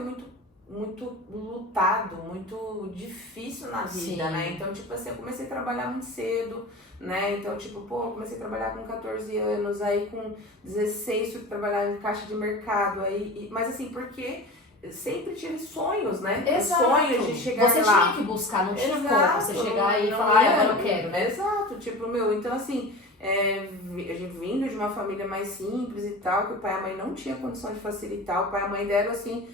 muito lutado, muito difícil na vida, Sim. né? Então, tipo assim, eu comecei a trabalhar muito cedo, né? Então, tipo, eu comecei a trabalhar com 14 anos, aí com 16 fui trabalhar em caixa de mercado, mas assim, porque eu sempre tive sonhos, né? Exato. Sonhos de chegar lá. Você tinha que buscar, não tinha como você chegar e não falar, ia. agora eu quero. Exato, tipo, então assim, a gente vindo de uma família mais simples e tal, que o pai e a mãe não tinha condição de facilitar, o pai e a mãe deram assim,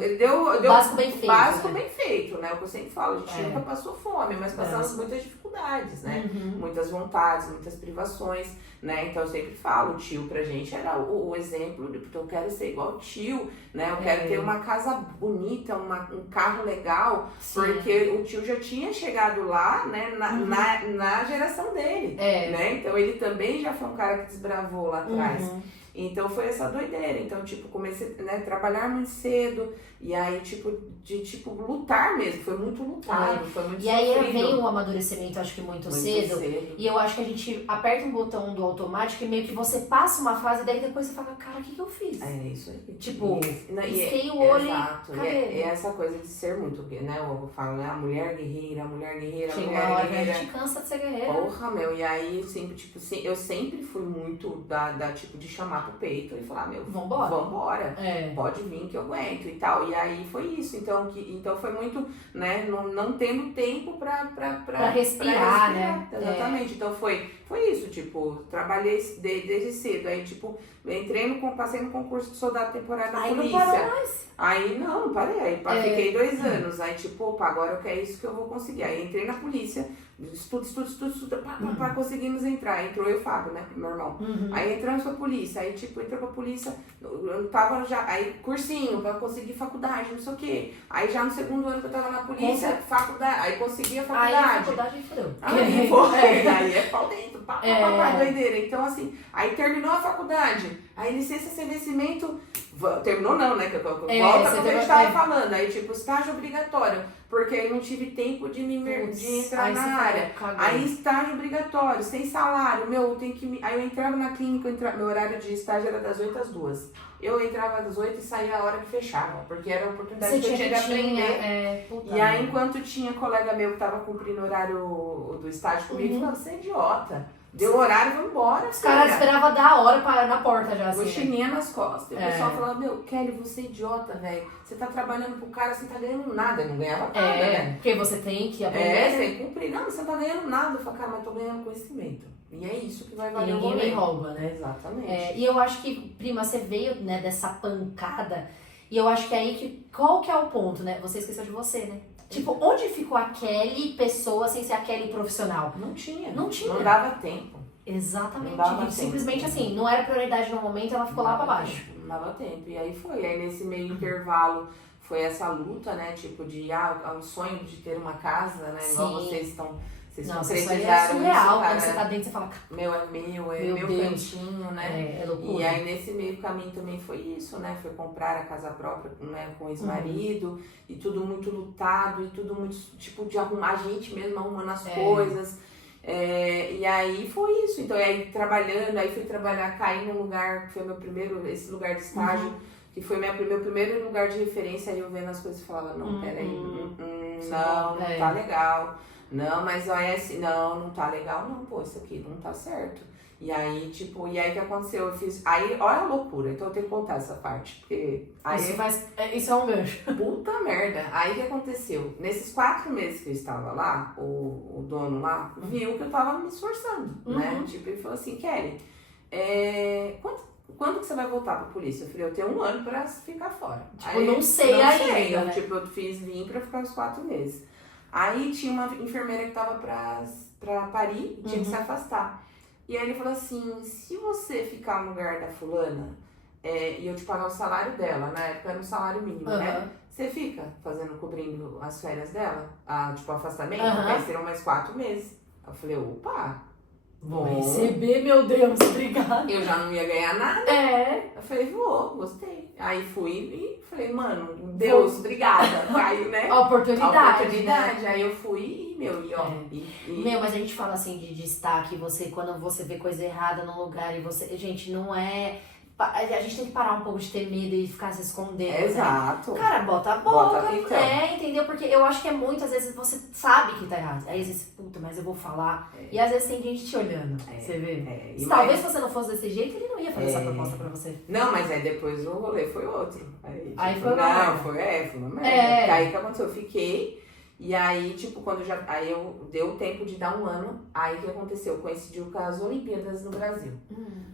ele deu o básico bem feito. Básico bem feito, né? O que eu sempre falo, a gente nunca passou fome, mas passamos Nossa. muitas dificuldades, né? Muitas vontades, muitas privações, né? Então eu sempre falo, o tio pra gente era o exemplo de porque eu quero ser igual o tio, né? Eu quero ter uma casa bonita, um carro legal, Sim. porque o tio já tinha chegado lá, né? Na geração dele, né? Então ele também já foi um cara que desbravou lá atrás. Então foi essa doideira. Então, tipo, comecei, né, a trabalhar muito cedo. E aí, tipo, lutar mesmo. Foi muito lutado, foi muito E aí sofrido. vem o amadurecimento, acho que muito cedo. E eu acho que a gente aperta um botão do automático e meio que você passa uma fase, daí depois você fala, cara, o que eu fiz? É isso aí. Tipo, E pisquei o olho exato. e E cadê? é essa coisa de ser muito, né? Eu falo, né? A mulher guerreira, a mulher guerreira, a Chega mulher uma hora que a guerreira. gente cansa de ser guerreira. Porra, meu, e aí eu sempre, tipo, eu sempre fui muito tipo, de chamar pro peito e falar, meu, vambora. Pode vir que eu aguento e tal. E aí foi isso. Então foi muito, né, não tendo tempo pra respirar, né? Exatamente. Então foi isso, tipo, trabalhei desde cedo. Aí, tipo, passei no concurso de soldado temporário na polícia. Não parou mais. Aí não parei. Aí fiquei 2 anos. Aí, tipo, opa, agora é isso que eu vou conseguir. Aí entrei na polícia, estudo, conseguimos entrar. Entrou eu e o Fábio, né? Meu irmão. Aí entramos pra polícia. Aí, tipo, entrou pra polícia, eu tava já. Aí, cursinho, pra conseguir faculdade, não sei o quê. Aí já no segundo ano que eu tava na polícia, faculdade. Aí consegui a faculdade. Aí a faculdade furou. Aí foi. Aí é pau dentro, doideira. Então, assim, aí terminou a faculdade. Aí licença sem vencimento. Terminou não, né? Volta pra que a gente tava falando. Aí, tipo, estágio obrigatório. Porque aí não tive tempo de entrar na área. Aí estágio obrigatório, sem salário. Meu, Aí eu entrava na clínica, meu horário de estágio era das 8 às 2. Eu entrava das 8 e saía a hora que fechava. Porque era a oportunidade que eu tinha de aprender. E aí, enquanto tinha colega meu que tava cumprindo o horário do estágio comigo, falando, você é idiota. Deu horário, vamos embora. Os caras esperavam dar a hora pra na porta já, assim. Mochilinha nas costas. E o pessoal falava, meu, Kelly, você é idiota, velho. Você tá trabalhando pro cara, você tá ganhando nada. Eu não ganhava nada, né? Porque você tem que aprender. Você tem que cumprir. Não, você não tá ganhando nada. Eu falei, cara, mas tô ganhando conhecimento. E é isso que vai valer o rolê. Ninguém me rouba, né? Exatamente. E eu acho que, prima, você veio, né, dessa pancada. E eu acho que aí que... Qual que é o ponto, né? Você esqueceu de você, né? Tipo, onde ficou a Kelly pessoa sem ser a Kelly profissional? Não tinha. Não tinha. Não dava tempo. Exatamente. Simplesmente tempo. Assim, não era prioridade no momento, ela ficou lá pra baixo. Não dava tempo. E aí foi. Aí nesse meio intervalo foi essa luta, né? Tipo, o sonho de ter uma casa, né? Sim. Igual vocês estão. Vocês Nossa, isso precisaram é surreal. cara, Quando você tá dentro, você fala... Meu é meu cantinho, né? É loucura. E aí nesse meio caminho também foi isso, né? Foi comprar a casa própria, né? Com o ex-marido. E tudo muito lutado. E tudo muito, tipo, de arrumar a gente mesmo, arrumando as coisas. E aí foi isso. Então, aí trabalhando, aí fui trabalhar, caí num lugar que foi esse lugar de estágio, que foi meu primeiro lugar de referência. Aí eu vendo as coisas e falava, não, peraí, não tá legal. Não, mas olha assim, não tá legal, não, pô, isso aqui não tá certo. E aí, tipo, o que aconteceu? Eu fiz. Aí, olha a loucura, então eu tenho que contar essa parte. Porque. Aí, isso é um gancho. Puta merda. Aí o que aconteceu? Nesses 4 meses que eu estava lá, o dono lá viu que eu tava me esforçando, né? Tipo, ele falou assim, Kelly, quando que você vai voltar pra polícia? Eu falei, eu tenho 1 ano pra ficar fora. Tipo, aí, não sei ainda, eu, né? Tipo, eu vim pra ficar os 4 meses. Aí tinha uma enfermeira que tava pra parir e tinha que se afastar. E aí ele falou assim, se você ficar no lugar da fulana e eu te pagar o salário dela, na época era um salário mínimo, né? Você fica cobrindo as férias dela, tipo, afastamento, aí serão mais 4 meses. Eu falei, opa, vou receber, meu Deus, obrigada. Eu já não ia ganhar nada. Eu falei, gostei. Aí fui e falei, mano, Deus, obrigada. Caiu, né? A oportunidade. Né? Aí eu fui Meu, mas a gente fala assim de destaque, quando você vê coisa errada num lugar e você. Gente, não é. A gente tem que parar um pouco de ter medo e ficar se escondendo. Exato. Né? Cara, bota a boca. Então. Entendeu? Porque eu acho que é muito, às vezes você sabe que tá errado. Aí às vezes, puta, mas eu vou falar. E às vezes tem gente te olhando. Você vê? Talvez se você não fosse desse jeito, ele não ia fazer essa proposta pra você. Não, mas aí depois o rolê foi outro. Aí foi uma merda. Aí o que aconteceu? Eu fiquei. E aí, tipo, aí eu deu tempo de dar 1 ano. Aí o que aconteceu? Coincidiu com as Olimpíadas no Brasil.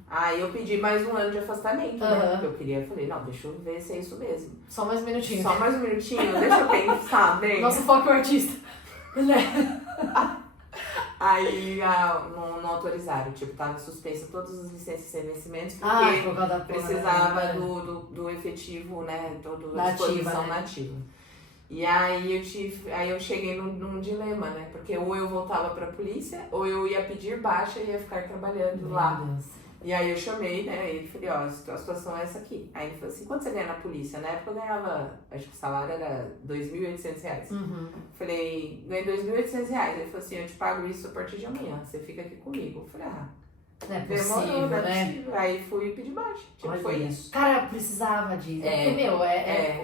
Aí eu pedi mais 1 ano de afastamento, né? Porque eu queria, falei, não, deixa eu ver se é isso mesmo. Só mais um minutinho. Deixa eu pensar bem. Nosso foco é o artista. Aí não autorizaram, tipo, tava suspensa todas as licenças sem vencimentos, porque por causa da precisava do efetivo, né? Da disposição nativa. E aí eu cheguei num dilema, né? Porque ou eu voltava pra polícia, ou eu ia pedir baixa e ia ficar trabalhando lá. Deus. E aí eu chamei, né, ele falei, ó, a situação é essa aqui. Aí ele falou assim, quanto você ganha na polícia? Na época eu ganhava, acho que o salário era R$ 2.800. Falei, ganhei R$ 2.800. Ele falou assim, eu te pago isso a partir de amanhã, você fica aqui comigo. Eu falei, Não é demorou, possível, não é né? possível. Aí fui pedir baixa, tipo, Olha, foi isso. Cara, precisava disso. Porque, meu,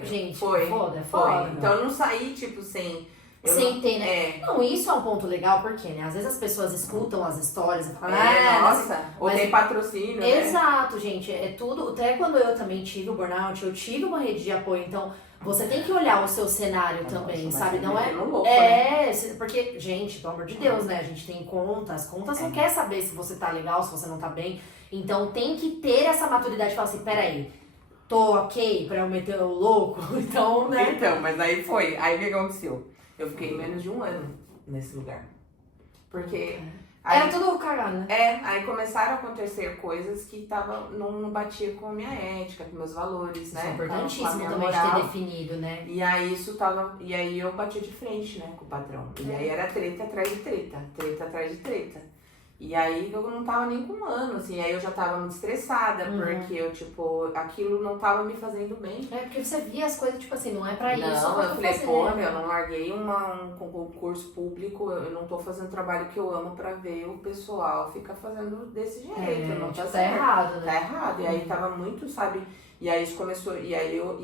gente, foi, foda. Foi. Então eu não saí, tipo, sem... Sem ter, né? É. Não, isso é um ponto legal, porque, né? Às vezes as pessoas escutam as histórias e falam, nossa, ou tem patrocínio, né? Exato, gente. É tudo. Até quando eu também tive o burnout, eu tive uma rede de apoio. Então, você tem que olhar o seu cenário também, sabe? Não é. Louco, né? Porque, gente, pelo amor de Deus, né? A gente tem contas. Contas não quer saber se você tá legal, se você não tá bem. Então, tem que ter essa maturidade de falar assim: peraí, tô ok pra eu meter o louco? Então, né? Então, mas aí foi. Aí o que aconteceu? Eu fiquei menos de um ano nesse lugar. Porque. Aí, Era tudo cagado, né? aí começaram a acontecer coisas que não batia com a minha ética, com meus valores, Isso né? é Com a importantíssimo minha também de moral. ter definido, né? E aí e aí eu batia de frente, né, com o patrão. E aí era treta atrás de treta, treta atrás de treta. E aí eu não tava nem com um ano, assim, aí eu já tava muito estressada, porque eu, tipo, aquilo não tava me fazendo bem. É, porque você via as coisas, tipo assim, não é pra isso. Não, eu falei, fazer. pô, eu não larguei um concurso público, eu não tô fazendo o trabalho que eu amo pra ver o pessoal ficar fazendo desse jeito, não tá tá certo. errado, né? Tá errado, e aí tava muito, sabe, e aí isso começou, e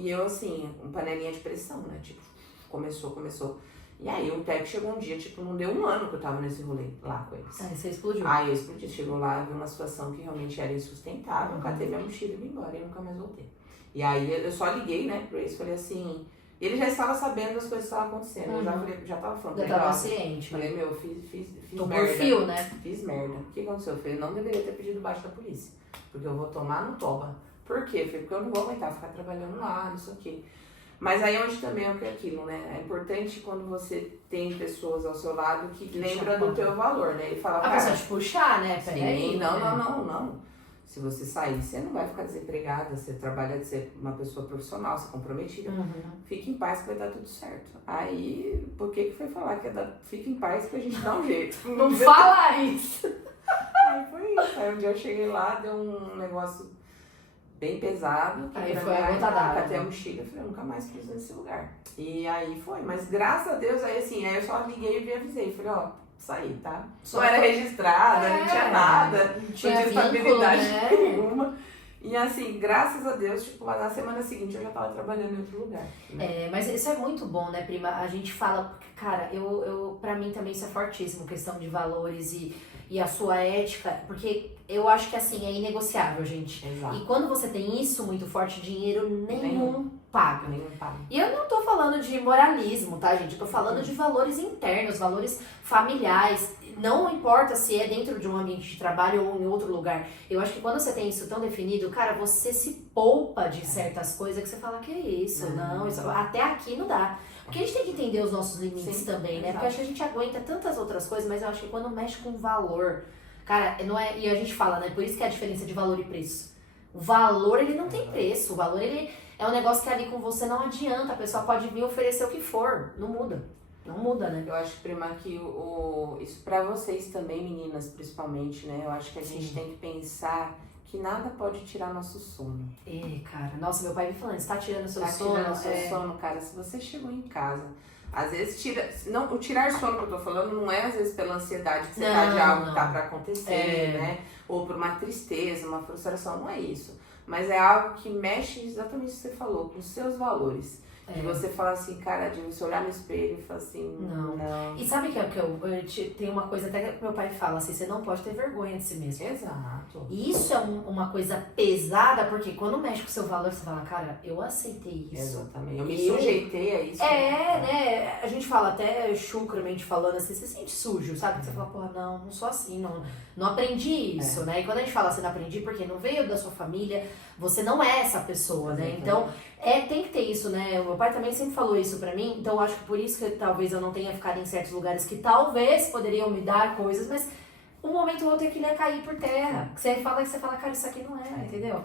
eu assim, panelinha de pressão, né, tipo, começou. E aí o técnico chegou um dia, tipo, não deu um ano que eu tava nesse rolê lá com eles. Aí você explodiu. Aí eu explodi, chegou lá, vi uma situação que realmente era insustentável, eu catei minha mochila e vim embora, e nunca mais voltei. E aí eu só liguei, né, pro ex, falei assim, ele já estava sabendo das coisas que estavam acontecendo, eu já tava falando, Já falei, tava ó, ciente. falei, meu, fiz Tô merda. por fio, né? Fiz merda. O que aconteceu? Eu falei, não deveria ter pedido baixo da polícia, porque eu vou tomar no toba. Por quê? Eu falei, porque eu não vou aguentar ficar trabalhando lá, não sei o quê. Mas aí onde também é o que é aquilo, né? É importante quando você tem pessoas ao seu lado que lembram do teu valor, né? Ele fala, A pessoa te puxar, né? Peraí. não. Se você sair, você não vai ficar desempregada, você trabalha de ser uma pessoa profissional, você é comprometida. Fique em paz que vai dar tudo certo. Aí, por que foi falar que ia dar, fica em paz que a gente dá um jeito? Não fala isso! Aí foi isso. Aí um dia eu cheguei lá, deu um negócio bem pesado. Aí foi a gota d'água. Até a mochila, eu falei, eu nunca mais piso nesse lugar. E aí foi, mas graças a Deus, aí assim, aí eu só liguei e avisei, falei, ó, saí, tá? Só era registrada, não tinha nada, não tinha estabilidade nenhuma. E assim, graças a Deus, tipo, na semana seguinte eu já tava trabalhando em outro lugar. Né? Mas isso é muito bom, né, prima? A gente fala, porque, cara, pra mim também isso é fortíssimo, questão de valores e a sua ética, porque eu acho que assim, é inegociável, gente. Exato. E quando você tem isso muito forte, dinheiro nenhum paga. Nenhum paga. E eu não tô falando de moralismo, tá, gente? Eu tô falando de valores internos, valores familiares. Não importa se é dentro de um ambiente de trabalho ou em outro lugar. Eu acho que quando você tem isso tão definido, cara, você se poupa de certas coisas que você fala, que é isso? Não, isso, até aqui não dá. Porque a gente tem que entender os nossos limites. Sim, também, né? Exato. Porque eu acho que a gente aguenta tantas outras coisas, mas eu acho que quando mexe com valor, cara, não é. E a gente fala, né? Por isso que é a diferença de valor e preço. O valor, ele não tem preço. O valor, ele é um negócio que ali com você não adianta. A pessoa pode vir oferecer o que for. Não muda. Não muda, né? Eu acho, prima, que isso pra vocês também, meninas, principalmente, né? Eu acho que a gente tem que pensar que nada pode tirar nosso sono. Cara. Nossa, meu pai me falando, você tá tirando seu sono? Tá tirando seu sono, cara. Se você chegou em casa, às vezes o tirar sono que eu tô falando não é às vezes pela ansiedade que você tá de algo que tá pra acontecer, né? Ou por uma tristeza, uma frustração, não é isso. Mas é algo que mexe exatamente o que você falou, com os seus valores. De você falar assim, cara, de você olhar no espelho e falar assim, não. E sabe que eu tenho uma coisa até que meu pai fala assim, você não pode ter vergonha de si mesmo. Exato. E isso é uma coisa pesada, porque quando mexe com o seu valor, você fala, cara, eu aceitei isso. Exatamente. Eu me sujeitei a isso. Né? A gente fala até chucramente falando assim, você se sente sujo, sabe? Que você fala, porra, não sou assim, não aprendi isso, né? E quando a gente fala assim, não aprendi, porque não veio da sua família, você não é essa pessoa, né? Então, tem que ter isso, né? O meu pai também sempre falou isso pra mim, então eu acho que por isso que talvez eu não tenha ficado em certos lugares que talvez poderiam me dar coisas, mas um momento ou outro aquilo ia cair por terra. Que você fala, cara, isso aqui não é, entendeu?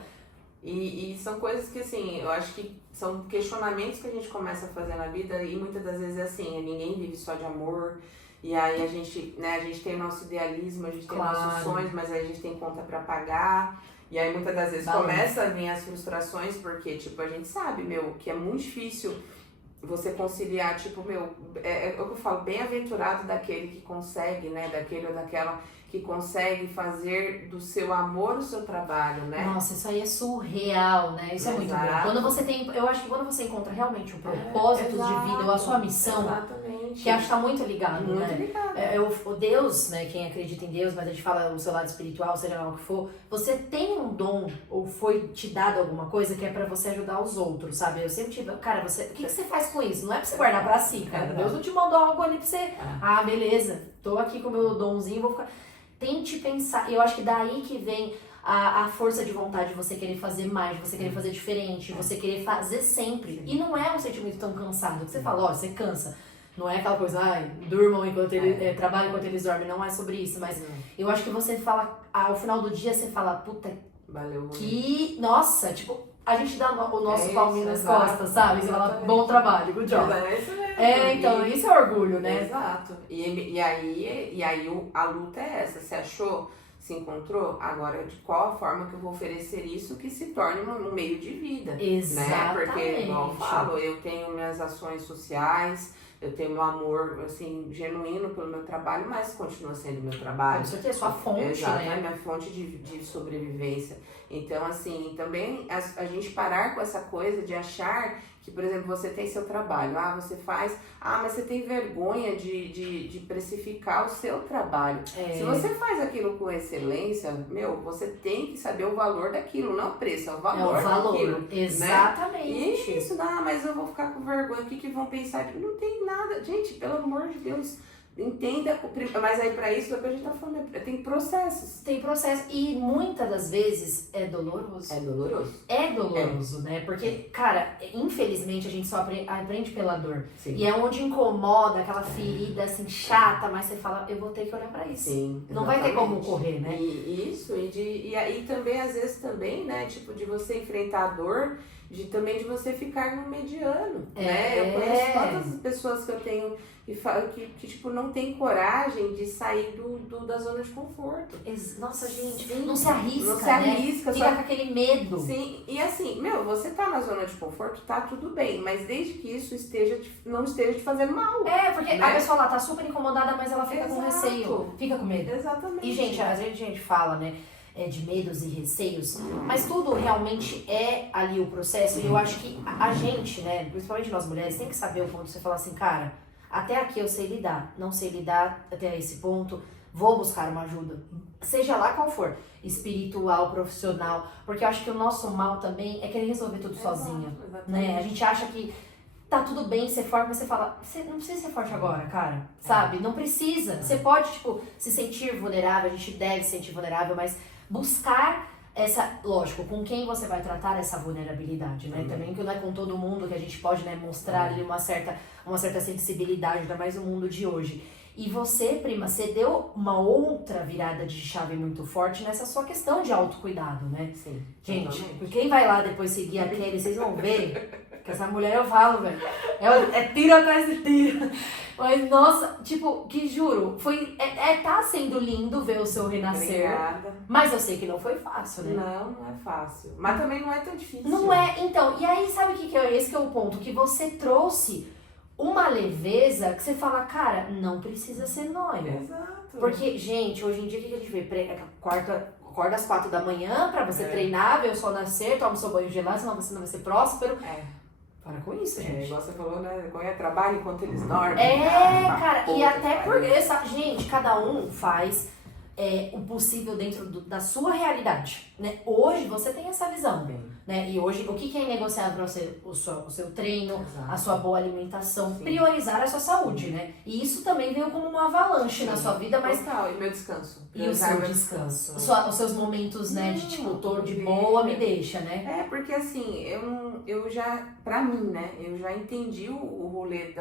E são coisas que, assim, eu acho que são questionamentos que a gente começa a fazer na vida e muitas das vezes é assim, ninguém vive só de amor. E aí a gente, né, a gente tem o nosso idealismo, a gente tem Claro. nossos sonhos, mas aí a gente tem conta pra pagar. E aí muitas das vezes Balança. começa a vir as frustrações, porque, tipo, a gente sabe, meu, que é muito difícil você conciliar, tipo, meu, é o que eu falo, bem-aventurado daquele que consegue, né, daquele ou daquela que consegue fazer do seu amor o seu trabalho, né? Nossa, isso aí é surreal, né? Isso é muito bom. Exato. Quando você tem, eu acho que quando você encontra realmente um propósito de vida ou a sua missão, Exatamente. que acho que tá muito ligado, muito né? ligado. O Deus, né? Quem acredita em Deus, mas a gente fala o seu lado espiritual, seja lá o que for, você tem um dom ou foi te dado alguma coisa que é pra você ajudar os outros, sabe? Eu sempre tive, cara, o que você faz com isso? Não é pra você guardar pra si, cara. Deus não te mandou algo ali pra você. Ah, beleza, tô aqui com o meu domzinho, vou ficar. Tente pensar, eu acho que daí que vem a força de vontade de você querer fazer mais, de você querer fazer diferente, de você querer fazer sempre. E não é um sentimento tão cansado, que você fala, ó, você cansa. Não é aquela coisa, ai, durmam enquanto eles trabalham enquanto eles dormem, não é sobre isso, mas eu acho que você fala, ao final do dia você fala, puta, Valeu. que, nossa, tipo, a gente dá o nosso palminho nas exato, costas, sabe? Você fala, exatamente. bom trabalho, good job. É isso mesmo. Então, isso é orgulho, né? Exato. E aí a luta é essa. Você achou, se encontrou? Agora, de qual a forma que eu vou oferecer isso que se torne um meio de vida? Exatamente. Né? Porque, igual eu falo, eu tenho minhas ações sociais, eu tenho meu amor, assim, genuíno pelo meu trabalho, mas continua sendo meu trabalho. Com certeza, sua fonte, Exato, né? é minha fonte de sobrevivência. Então, assim, também a gente parar com essa coisa de achar que, por exemplo, você tem seu trabalho, você faz, mas você tem vergonha de precificar o seu trabalho. Se você faz aquilo com excelência, meu, você tem que saber o valor daquilo, não o preço, é o valor, daquilo. Né? Exatamente. E isso, mas eu vou ficar com vergonha, o que vão pensar? Não tem nada, gente, pelo amor de Deus. Entenda, mas aí pra isso, é o que a gente tá falando, tem processos. Tem processo e muitas das vezes é doloroso. É doloroso. É doloroso, né? Porque, cara, infelizmente a gente só aprende pela dor. Sim. E é onde incomoda aquela ferida assim chata, mas você fala, eu vou ter que olhar pra isso. Sim, Não vai ter como correr, né? E aí também, às vezes também, né, tipo, de você enfrentar a dor, também de você ficar no mediano, né? Eu conheço tantas pessoas que eu tenho que tipo, não tem coragem de sair da zona de conforto. Nossa, gente, Sim. não se arrisca, Não se né? arrisca, Fica com aquele medo. Sim, e assim, você tá na zona de conforto, tá tudo bem, mas desde que isso não esteja te fazendo mal. Porque né? a pessoa lá tá super incomodada, mas ela fica com Exato. receio, fica com medo. Exatamente. E, gente, às vezes a gente fala, né, de medos e receios, mas tudo realmente é ali o processo. E eu acho que a gente, né, principalmente nós mulheres, tem que saber o ponto de você falar assim, cara, até aqui eu sei lidar, não sei lidar até esse ponto, vou buscar uma ajuda, seja lá qual for, espiritual, profissional, porque eu acho que o nosso mal também é querer resolver tudo sozinha, né? A gente acha que tá tudo bem ser forte, mas você fala, você não precisa ser forte agora, cara, sabe? Não precisa. Você pode, tipo, se sentir vulnerável, a gente deve se sentir vulnerável, mas buscar lógico, com quem você vai tratar essa vulnerabilidade, né? Também que não é com todo mundo que a gente pode, né, mostrar ali uma certa sensibilidade, ainda mais no mundo de hoje. E você, prima, você deu uma outra virada de chave muito forte nessa sua questão de autocuidado, né? Sim. Gente, quem vai lá depois seguir a Kelly, vocês vão ver que essa mulher, eu falo, velho, é tiro atrás de tiro. Mas, nossa, tipo, que juro, tá sendo lindo ver o seu renascer. Obrigada. Mas eu sei que não foi fácil, né? Não é fácil. Mas também não é tão difícil. Não é, então, e aí sabe o que é? Esse que é o ponto, que você trouxe uma leveza que você fala, cara, não precisa ser nóia. Exato. Porque, gente, hoje em dia o que a gente vê? Acorda às 4 da manhã pra você treinar, ver o sol nascer, toma o seu banho gelado, senão você não vai ser próspero. Para com isso, gente. Igual você falou, né? Trabalho enquanto eles dormem. Cara, e até porque, gente, cada um faz o possível dentro da sua realidade, né? Hoje você tem essa visão, né? E hoje, o que é inegociável pra você? O seu treino, Exato. a sua boa alimentação, Sim. priorizar a sua saúde, né? E isso também veio como uma avalanche na sua vida, mas... Total, e meu descanso. E o seu descanso? Os seus momentos, né, de tipo, tô de boa, me deixa, né? Porque assim, eu já, pra mim, né, eu já entendi o rolê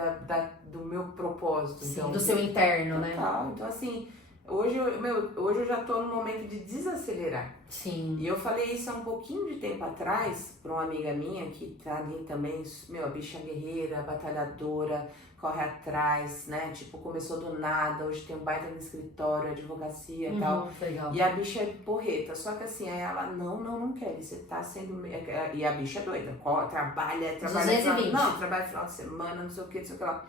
do meu propósito. Sim, então, do seu interno, né? total. Então assim, Hoje eu já tô no momento de desacelerar. Sim. E eu falei isso há um pouquinho de tempo atrás pra uma amiga minha que tá ali também, a bicha guerreira, batalhadora, corre atrás, né? Tipo, começou do nada, hoje tem um baita no escritório, advocacia e tal. Legal. E a bicha é porreta, só que assim, aí ela, não quer, você tá sendo... E a bicha é doida, trabalha 220. Trabalha final de semana, não sei o que lá.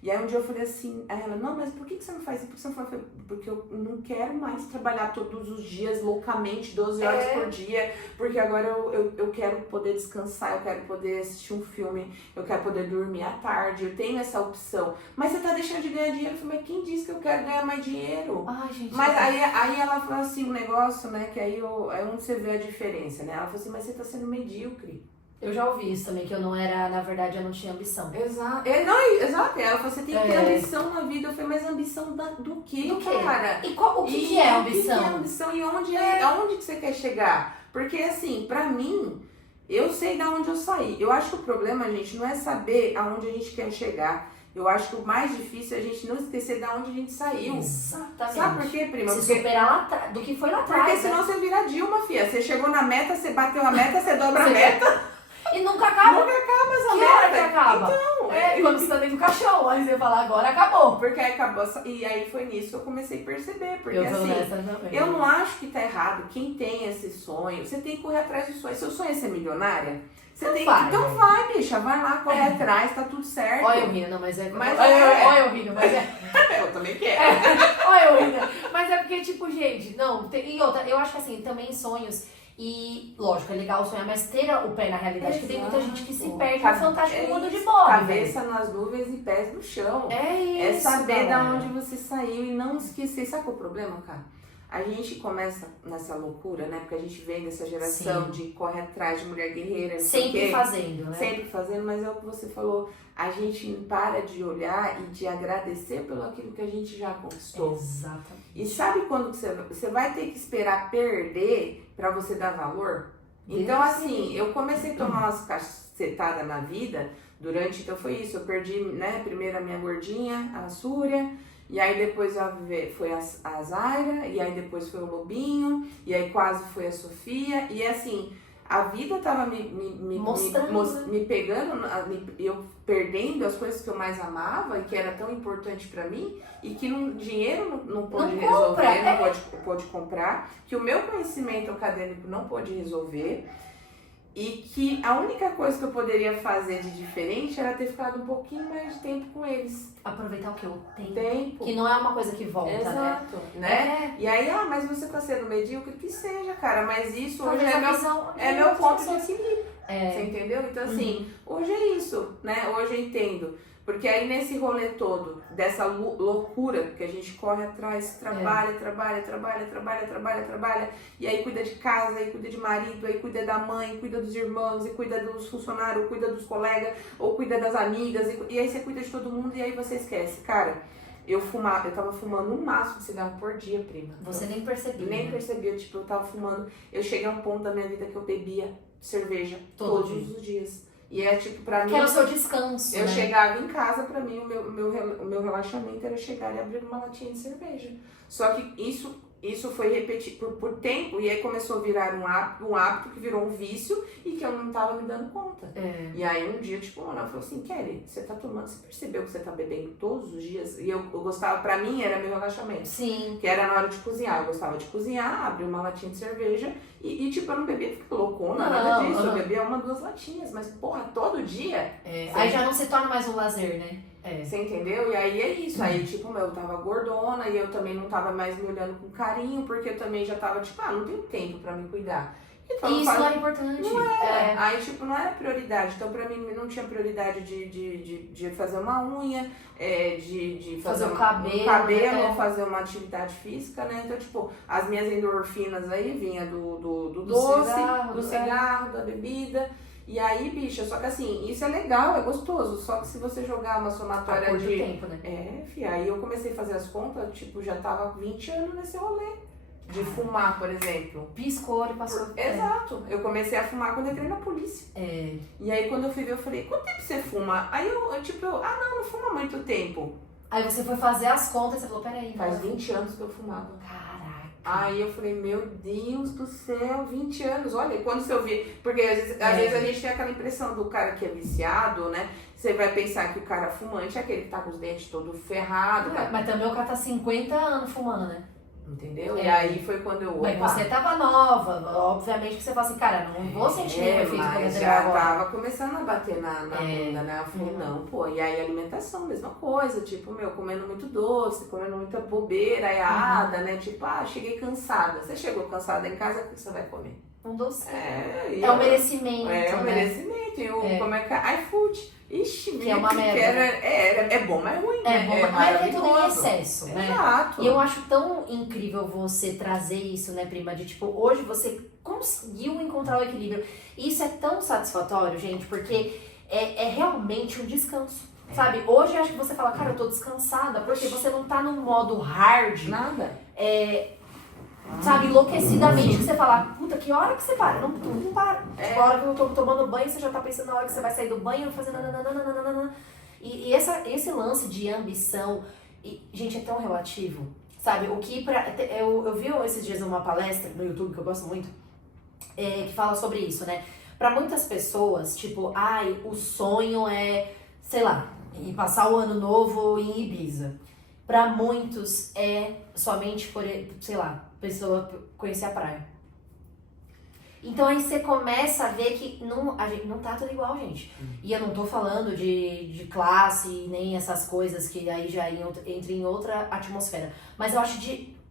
E aí um dia eu falei assim, aí ela, não, mas por que você não faz isso? Por que você não faz? Porque eu não quero mais trabalhar todos os dias, loucamente, 12 horas por dia, porque agora eu quero poder descansar, eu quero poder assistir um filme, eu quero poder dormir à tarde, eu tenho essa opção. Mas você tá deixando de ganhar dinheiro? Eu falei, mas quem disse que eu quero ganhar mais dinheiro? Ai, gente. Mas aí ela falou assim, um negócio, né, que aí é onde você vê a diferença, né? Ela falou assim, mas você tá sendo medíocre. Eu já ouvi isso também, que eu não era, na verdade, eu não tinha ambição. Exato. Exato. Ela falou, você tem que ter ambição na vida. Eu falei, mas ambição do quê, cara? E o que é ambição? O que é ambição e aonde que você quer chegar? Porque, assim, pra mim, eu sei da onde eu saí. Eu acho que o problema, gente, não é saber aonde a gente quer chegar. Eu acho que o mais difícil é a gente não esquecer da onde a gente saiu. Exatamente. Sabe por quê, prima? Se superar lá atrás, do que foi lá atrás. Porque senão você vira Dilma, filha. Você chegou na meta, você bateu a meta, você dobra a meta. E nunca acaba. Nunca acaba essa Que meta. hora que acaba? Então, Quando você tá dentro do caixão, aí você fala, agora acabou. Porque aí acabou. E aí foi nisso que eu comecei a perceber. Porque Eu tô assim, nessa também. eu não acho que tá errado. Quem tem esse sonho, você tem que correr atrás do sonho. Seu sonho é ser milionária? Você tem vai, então vai, bicha, vai lá, corre atrás, tá tudo certo. Olha eu rindo, não, mas é... Mas Olha eu rindo, mas é... Eu também quero. Olha eu rindo. Mas é porque, tipo, gente, não... E outra, eu acho que assim, também sonhos... E, lógico, é legal sonhar, mas ter o pé na realidade, porque tem muita gente que se perde no fantástico mundo de Bob. Cabeça nas nuvens e pés no chão. É isso, É saber galera. da onde você saiu e não esquecer. Sabe qual é o problema, cara? A gente começa nessa loucura, né? Porque a gente vem dessa geração Sim. de correr atrás de mulher guerreira. Não sei o Sempre quê. fazendo, né? Sempre fazendo, mas é o que você falou. A gente para de olhar e de agradecer pelo aquilo que a gente já conquistou. Exatamente. E sabe quando você vai ter que esperar perder pra você dar valor? Então, assim, eu comecei a tomar umas cacetadas na vida durante, então foi isso, eu perdi, né, primeiro a minha gordinha, a Súria, e aí depois foi a Zaira, e aí depois foi o Lobinho, e aí quase foi a Sofia, e assim, a vida tava me pegando, eu perdendo as coisas que eu mais amava e que era tão importante pra mim e que dinheiro não pôde resolver, não pôde comprar, que o meu conhecimento acadêmico não pôde resolver e que a única coisa que eu poderia fazer de diferente era ter ficado um pouquinho mais de tempo com eles. Aproveitar o que eu tenho. Tempo. Que não é uma coisa que volta, Exato, né? E aí, mas você tá sendo medíocre? Que seja, cara, mas isso hoje é meu ponto de equilíbrio. Você entendeu? Então, assim, hoje é isso, né? Hoje eu entendo. Porque aí nesse rolê todo, dessa loucura que a gente corre atrás, trabalha, e aí cuida de casa, aí cuida de marido, aí cuida da mãe, cuida dos irmãos, e cuida dos funcionários, ou cuida dos colegas, ou cuida das amigas, e aí você cuida de todo mundo e aí você esquece. Cara, eu tava fumando um maço de cigarro por dia, prima. Você nem percebia. Nem percebia, tipo, eu tava fumando. Eu cheguei a um ponto da minha vida que eu bebia cerveja todos os dias. E é tipo, pra mim. Que era o seu descanso. Eu né? chegava em casa, pra mim, o meu relaxamento era chegar e abrir uma latinha de cerveja. Só que isso foi repetido por tempo, e aí começou a virar um hábito que virou um vício e que eu não tava me dando conta. E aí um dia, tipo, ela falou assim, Kelly, você tá tomando, você percebeu que você tá bebendo todos os dias? E eu gostava, pra mim era meu relaxamento. Sim. Que era na hora de cozinhar. Eu gostava de cozinhar, abrir uma latinha de cerveja e tipo, eu não bebia ficar loucona, nada disso. Eu bebia 1, 2 latinhas, mas porra, todo dia. Aí já não se torna mais um lazer, né? Você entendeu? E aí é isso. Aí, tipo, eu tava gordona e eu também não tava mais me olhando com carinho, porque eu também já tava, tipo, não tenho tempo pra me cuidar. Então, isso não é importante. Não era. Aí, tipo, não era prioridade. Então, pra mim, não tinha prioridade de fazer uma unha, de fazer um cabelo ou fazer uma atividade física, né? Então, tipo, as minhas endorfinas aí vinha do doce, do cigarro, da bebida. E aí, bicha, só que assim, isso é legal, é gostoso, só que se você jogar uma somatória de tempo, né? Fia, aí eu comecei a fazer as contas, tipo, já tava 20 anos nesse rolê de fumar, por exemplo. Piscou e passou. Exato, eu comecei a fumar quando eu entrei na polícia. E aí quando eu fui ver, eu falei, quanto tempo você fuma? Aí eu não fuma há muito tempo. Aí você foi fazer as contas e você falou, peraí, Faz 20 anos que eu fumava. Caraca. Aí eu falei, meu Deus do céu, 20 anos. Olha, e quando você vê. Porque às vezes a gente tem aquela impressão do cara que é viciado, né? Você vai pensar que o cara fumante é aquele que tá com os dentes todo ferrado. Mas também o cara tá 50 anos fumando, né? Entendeu? E aí foi quando eu. Mas você tava nova, obviamente que você fala assim, cara, não vou sentir nenhum efeito mas colateral já agora. tava começando a bater na bunda, né? Eu falei, não, pô. E aí alimentação, mesma coisa. Tipo, comendo muito doce, comendo muita bobeira, né? Tipo, cheguei cansada. Você chegou cansada em casa, o que você vai comer? Um doce. É o merecimento, É o né? merecimento. E como é que é? iFood. Ixi, que é uma merda. É bom, mas é ruim, É né? bom, mas é tudo em excesso, né? Exato. E eu acho tão incrível você trazer isso, né, prima? De tipo, hoje você conseguiu encontrar o equilíbrio. E isso é tão satisfatório, gente, porque é realmente um descanso. Sabe? Hoje eu acho que você fala, cara, eu tô descansada, porque você não tá num modo hard. Nada. Sabe, enlouquecidamente, que você fala, puta, que hora que você para? Não para. Tipo, a hora que eu tô tomando banho, você já tá pensando na hora que você vai sair do banho, fazendo nananana. E esse lance de ambição, gente, é tão relativo, sabe? O que eu vi esses dias uma palestra no YouTube, que eu gosto muito, que fala sobre isso, né? Pra muitas pessoas, tipo, o sonho é, sei lá, ir passar o ano novo em Ibiza. Pra muitos é somente por, sei lá, pessoa conhecer a praia. Então aí você começa a ver que a gente não tá tudo igual, gente. E eu não tô falando de classe, nem essas coisas que aí já entra em outra atmosfera. Mas eu acho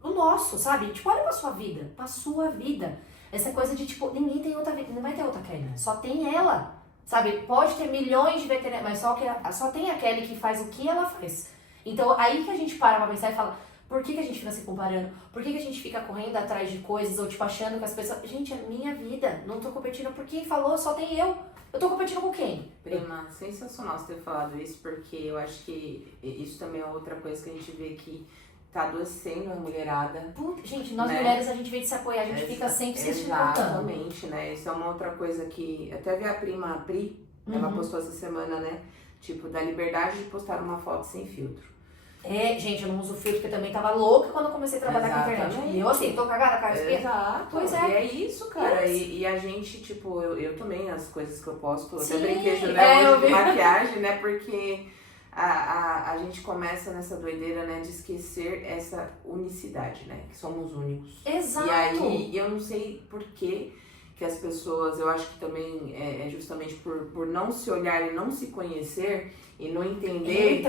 o nosso, sabe? Tipo, olha pra sua vida. Pra sua vida. Essa coisa de, tipo, ninguém tem outra vida. Não vai ter outra Kelly. Só tem ela. Sabe? Pode ter milhões de veterinários, mas só tem a Kelly que faz o que ela faz. Então aí que a gente para pra pensar e fala... Por que a gente fica se comparando? Por que a gente fica correndo atrás de coisas ou tipo achando que as pessoas... Gente, é minha vida. Não tô competindo por quem falou, só tem eu. Eu tô competindo com quem? Prima, sensacional você ter falado isso, porque eu acho que isso também é outra coisa que a gente vê que tá adoecendo a mulherada. Puta, gente, nós né? Mulheres, a gente vem de se apoiar, a gente fica sempre se escutando. Exatamente, né? Isso é uma outra coisa que... Até vi a prima, a Pri, ela postou essa semana, né? Tipo, da liberdade de postar uma foto sem filtro. Gente, eu não uso filtro porque também tava louca quando eu comecei a trabalhar com a internet. E eu assim, tô cagada, cara, espeta. Exato. Pois é. E é isso, cara. E a gente, tipo, eu também, as coisas que eu posto, Sim. até brinquedo, né, hoje de maquiagem, né, porque a gente começa nessa doideira, né, de esquecer essa unicidade, né, que somos únicos. Exato. E aí, eu não sei por que as pessoas, eu acho que também é justamente por não se olhar e não se conhecer e não entender,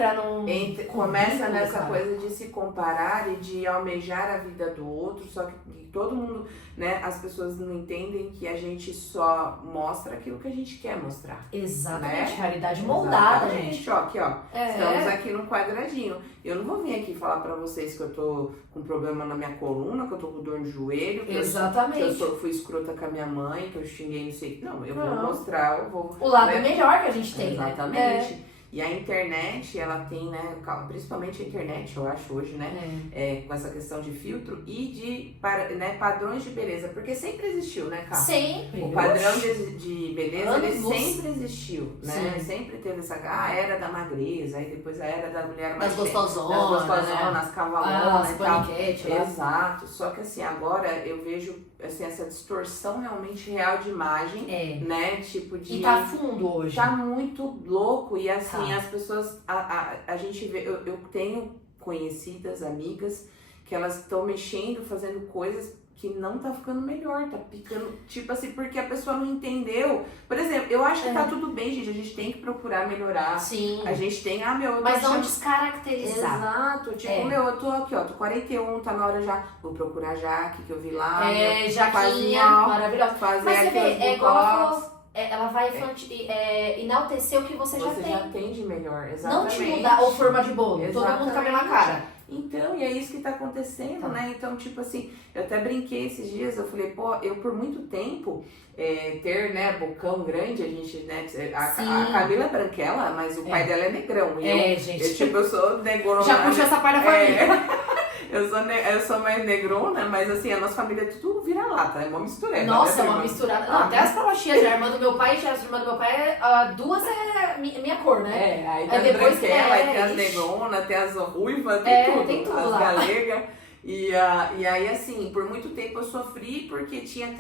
começa nessa coisa de se comparar e de almejar a vida do outro, só que todo mundo, né, as pessoas não entendem que a gente só mostra aquilo que a gente quer mostrar. Exatamente, né? realidade moldada, Exatamente. gente. Ó, aqui, ó, estamos aqui num quadradinho. Eu não vou vir aqui falar pra vocês que eu tô com problema na minha coluna, que eu tô com dor no joelho, que Exatamente. eu fui escrota com a minha mãe, que eu xinguei, não sei. Não, eu vou mostrar, eu vou... O lado né? melhor que a gente tem, Exatamente. né? E a internet, ela tem, né, principalmente a internet, eu acho, hoje, né, com essa questão de filtro e de padrões de beleza, porque sempre existiu, né, Cá? Sempre. O padrão de beleza, ele Anos-luz. sempre existiu, né? Sim. Sempre teve essa era da magreza, aí depois a era da mulher mais Das gostosonas, das gostosonas, né? cavalonas As e tal. paniquete lá. Exato. Só que assim, agora eu vejo assim, essa distorção realmente real de imagem, né? Tipo de... E tá fundo hoje. Tá muito louco e assim, Tá. as pessoas, a gente vê, eu tenho conhecidas, amigas, que elas estão mexendo, fazendo coisas que não tá ficando melhor, tá ficando, tipo assim, porque a pessoa não entendeu. Por exemplo, eu acho que tá tudo bem, gente, a gente tem que procurar melhorar. Sim. A gente tem, eu tô Mas não achando... descaracterizar. Exato, tipo, eu tô aqui, ó, tô 41, tá na hora já, vou procurar Jaque, que eu vi lá. Jaquinha, maravilhosa. Fazer Mas você vê, aqueles igual ela botox. falou, ela vai enaltecer o que você já tem. Já tem de melhor, Não exatamente. te mudar ou forma de bolo, todo mundo com a mesma cara. Então, e é isso que tá acontecendo, né? Então, tipo assim, eu até brinquei esses dias, eu falei, pô, eu por muito tempo ter, né, bocão grande, a gente, né, a Camila é branquela, mas o pai dela é negrão. E gente. eu sou negrona. Já puxou essa parte da família. Eu sou mais negrona, mas assim, a nossa família é tudo vira vira-lata, é uma mistureba. Nossa, né, uma prima? misturada. Não, até as provas-tias, a irmã do meu pai e a irmã do meu pai, duas é minha cor, né? Aí tem Aí as depois branquelas, aí tem as ixi. negonas, tem as ruivas, tem tudo as lá. galegas. E aí, assim, por muito tempo eu sofri porque tinha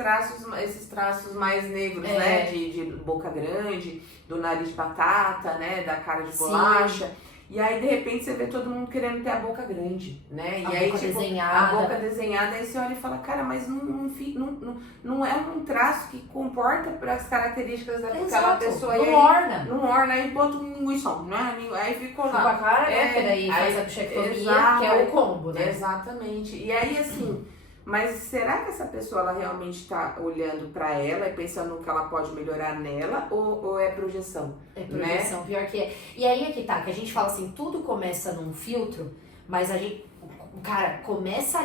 esses traços mais negros, né? De boca grande, do nariz de batata, né? Da cara de bolacha. E aí, de repente, você vê todo mundo querendo ter a boca grande, né? A E aí, boca tipo, desenhada. a boca desenhada, aí você olha e fala, cara, mas não é um traço que comporta para as características daquela Exato, pessoa. não E aí, orna. não orna, aí bota um linguição, né? Aí ficou Fica lá. a cara, né? Porque daí faz aí- a bichectomia, exato. que é o combo, né? Exatamente. E aí, assim, mas será que essa pessoa ela realmente está olhando para ela e pensando no que ela pode melhorar nela ou é projeção? É projeção, pior que é. E aí é que tá, que a gente fala assim, tudo começa num filtro, mas a gente, cara, começa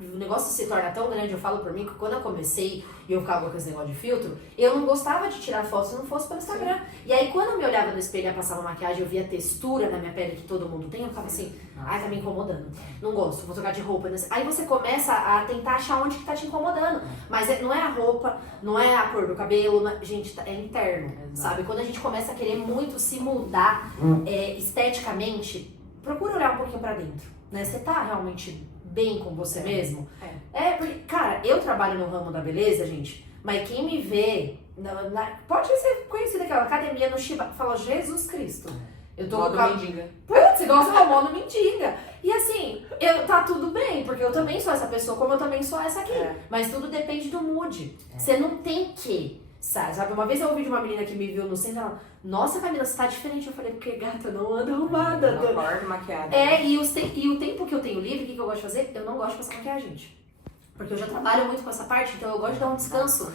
o negócio se torna tão grande, eu falo por mim, que quando eu comecei e eu ficava com esse negócio de filtro, eu não gostava de tirar fotos se não fosse pelo Instagram. E aí quando eu me olhava no espelho e passava maquiagem, eu via a textura na minha pele que todo mundo tem, eu ficava assim, ai, tá me incomodando, não gosto, vou trocar de roupa. Aí você começa a tentar achar onde que tá te incomodando, mas não é a roupa, não é a cor do cabelo, gente, é interno, sabe? Quando a gente começa a querer muito se mudar esteticamente, procura olhar um pouquinho pra dentro, né? Você tá realmente bem com você mesmo? Porque, cara, eu trabalho no ramo da beleza, gente, mas quem me vê, pode ser conhecida aquela academia no Chiba, fala, Jesus Cristo. Eu tô Modo mendiga. Putz, igual você falou, modo mendiga. E assim, tá tudo bem, porque eu também sou essa pessoa, como eu também sou essa aqui. Mas tudo depende do mood. Você não tem que, sabe? Uma vez eu ouvi de uma menina que me viu no centro, ela, nossa, Camila, você tá diferente. Eu falei, porque gata, não anda arrumada. Não acordo maquiada. E o tempo que eu tenho livre, o que eu gosto de fazer? Eu não gosto de passar maquiagem, gente. Porque eu já trabalho muito com essa parte, então eu gosto de dar um descanso.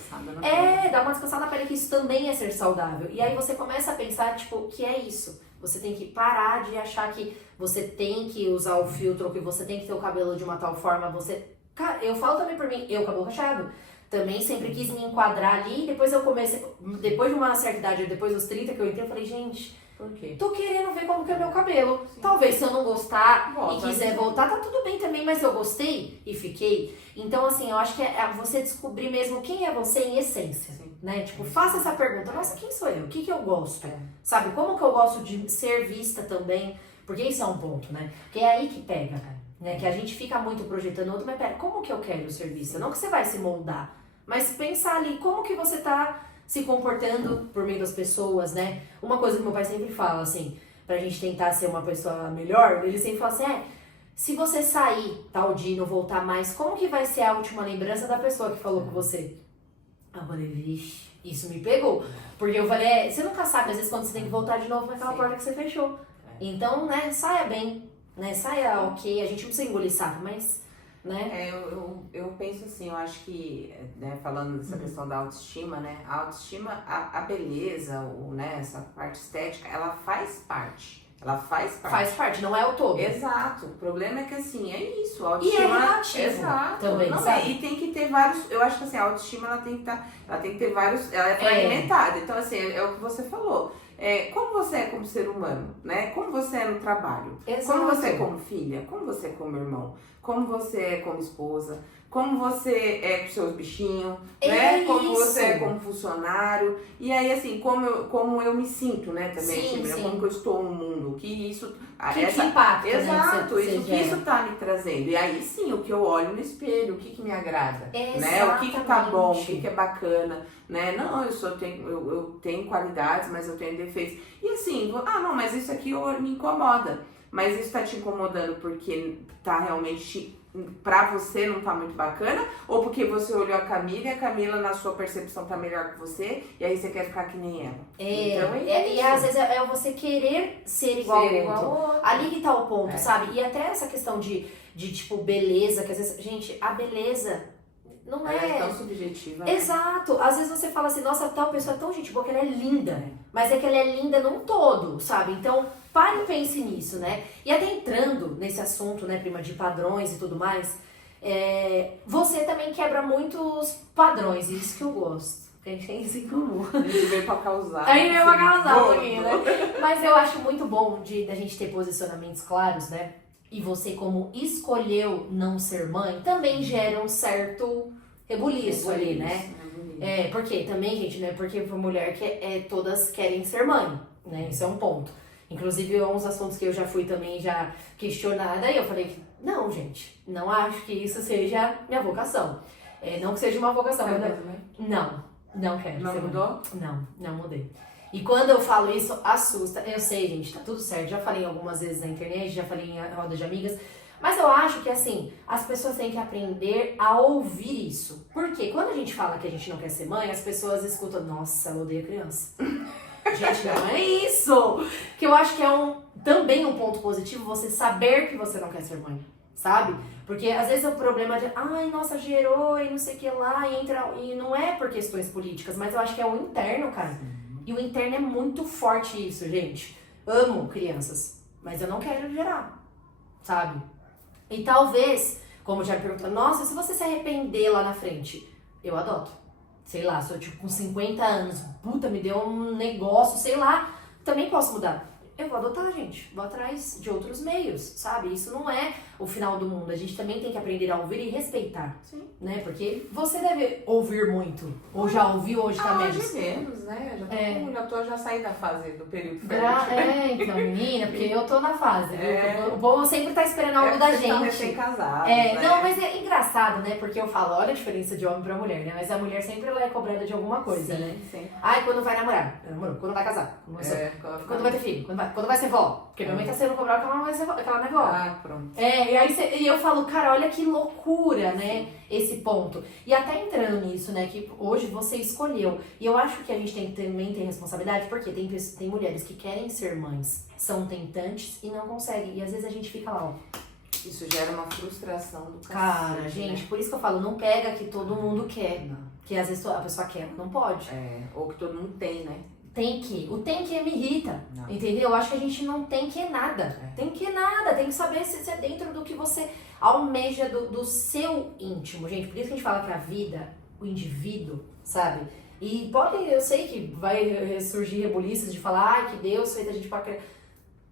Dar uma descansada na pele, que isso também é ser saudável. E aí você começa a pensar, tipo, que é isso? Você tem que parar de achar que você tem que usar o filtro, ou que você tem que ter o cabelo de uma tal forma. Cara, eu falo também por mim, eu cabelo cacheado. Também sempre quis me enquadrar ali, depois eu comecei, depois de uma certa idade, depois dos 30 que eu entrei, eu falei, gente, por quê? Tô querendo ver como que é meu cabelo. Talvez se eu não gostar e quiser voltar, tá tudo bem também, mas eu gostei e fiquei. Então, assim, eu acho que é você descobrir mesmo quem é você em essência, né? Tipo, faça essa pergunta, nossa, quem sou eu? O que eu gosto? Sabe, como que eu gosto de ser vista também? Porque isso é um ponto, né? Porque é aí que pega, né? Que a gente fica muito projetando outro, mas pera, como que eu quero ser vista? Não que você vai se moldar, mas pensar ali, como que você tá se comportando por meio das pessoas, né? Uma coisa que meu pai sempre fala, assim, pra gente tentar ser uma pessoa melhor, ele sempre fala assim, se você sair tal dia e não voltar mais, como que vai ser a última lembrança da pessoa que falou com você? Eu falei, vixe, isso me pegou. Porque eu falei, você nunca sabe, às vezes quando você tem que voltar de novo naquela porta que você fechou. Então, né, saia bem, né, saia ok, a gente não precisa engolir sapo, mas... Né? Eu penso assim, eu acho que, né, falando dessa questão da autoestima, né, a autoestima, a beleza, né, essa parte estética, ela faz parte. Faz parte, não é o todo. Exato. O problema é que, assim, é isso. A autoestima, e é relativo. Exato. Também, não, sabe? E tem que ter vários... Eu acho que, assim, a autoestima, ela tem que ter vários... Ela é fragmentada. Então, assim, é o que você falou. Como você é como ser humano, né? Como você é no trabalho. Exato. Como você é como filha. Como você é como irmão. Como você é como esposa. Como você é com seus bichinhos, né? Como você é como funcionário. E aí, assim, como eu me sinto, né, também, sim. como que eu estou no mundo. Que isso... Que impacta, exato, né? Isso que isso tá me trazendo. E aí, sim, o que eu olho no espelho, o que me agrada. Exatamente. Né? O que tá bom, o que é bacana. Né? Não, eu tenho qualidades, mas eu tenho defeitos. E assim, não, mas isso aqui me incomoda. Mas isso tá te incomodando porque tá realmente... pra você não tá muito bacana, ou porque você olhou a Camila e a Camila na sua percepção tá melhor que você, e aí você quer ficar que nem ela. Então E às vezes é você querer ser igual ao outro. Ali que tá o ponto, sabe? E até essa questão de tipo, beleza, que às vezes, gente, a beleza não é tão subjetiva. Né? Exato. Às vezes você fala assim, nossa, tal pessoa é tão gente boa que ela é linda. Mas é que ela é linda num todo, sabe? Então, pare e pense nisso, né? E até entrando nesse assunto, né, prima, de padrões e tudo mais, você também quebra muitos padrões, e isso que eu gosto. A gente tem isso em comum. A gente veio pra causar. A gente veio pra causar um pouquinho, né? Mas eu acho muito bom da gente ter posicionamentos claros, né? E você, como escolheu não ser mãe, também gera um certo rebuliço ali, né? É, porque também, gente, não é porque for mulher que todas querem ser mãe, né? Isso é um ponto. Inclusive, é uns assuntos que eu já fui também já questionada e eu falei que, não, gente, não acho que isso seja minha vocação. Não que seja uma vocação, Você mas não quero. Não ser mãe. mudou? Não mudei. E quando eu falo isso, assusta. Eu sei, gente, tá tudo certo. Já falei algumas vezes na internet, já falei em roda de amigas. Mas eu acho que, assim, as pessoas têm que aprender a ouvir isso. Porque quando a gente fala que a gente não quer ser mãe, as pessoas escutam, nossa, ela odeia criança. Gente, não é isso! Que eu acho que é também um ponto positivo você saber que você não quer ser mãe, sabe? Porque às vezes o problema de, ai, nossa, gerou e não sei o que lá, e não é por questões políticas, mas eu acho que é o interno, cara. E o interno é muito forte isso, gente. Amo crianças, mas eu não quero gerar, sabe? E talvez, como já me perguntaram, nossa, se você se arrepender lá na frente, eu adoto. Sei lá, sou tipo com 50 anos, puta, me deu um negócio, sei lá, também posso mudar. Eu vou adotar, gente, vou atrás de outros meios, sabe? Isso não é o final do mundo, a gente também tem que aprender a ouvir e respeitar. Sim. Né? Porque você deve ouvir muito, ou já ouviu, hoje tá menos. Hoje menos, né? Já saí da fase do período fértil. Então, menina, porque eu tô na fase, É. viu? O povo sempre tá esperando algo da gente. Recém-casado, É, né? não, mas é engraçado, né? Porque eu falo, olha a diferença de homem pra mulher, né? Mas a mulher sempre ela é cobrada de alguma coisa, sim, né? Sim. Ai, quando vai namorar? Namorou. Quando vai casar? Quando vai ter filho? Quando vai ser vó? Porque minha mãe tá sendo cobrada que ela não vai ser vó, que ela não é vó. Ah, pronto. E eu falo, cara, olha que loucura, né? Esse ponto. E até entrando nisso, né? Que hoje você escolheu. E eu acho que a gente também tem responsabilidade, porque tem mulheres que querem ser mães, são tentantes e não conseguem. E às vezes a gente fica lá, ó. Isso gera uma frustração do cacete, Cara, gente, né? por isso que eu falo, não pega que todo mundo quer. Não. Que às vezes a pessoa quer, não pode. Ou que todo mundo tem, né? Tem que. O tem que me irrita. Não. Entendeu? Eu acho que a gente não tem que nada. Tem que nada. Tem que saber se é dentro do que você almeja do seu íntimo. Gente, por isso que a gente fala que a vida, o indivíduo, sabe? E eu sei que vai surgir rebuliços de falar, ai, que Deus fez a gente para criar.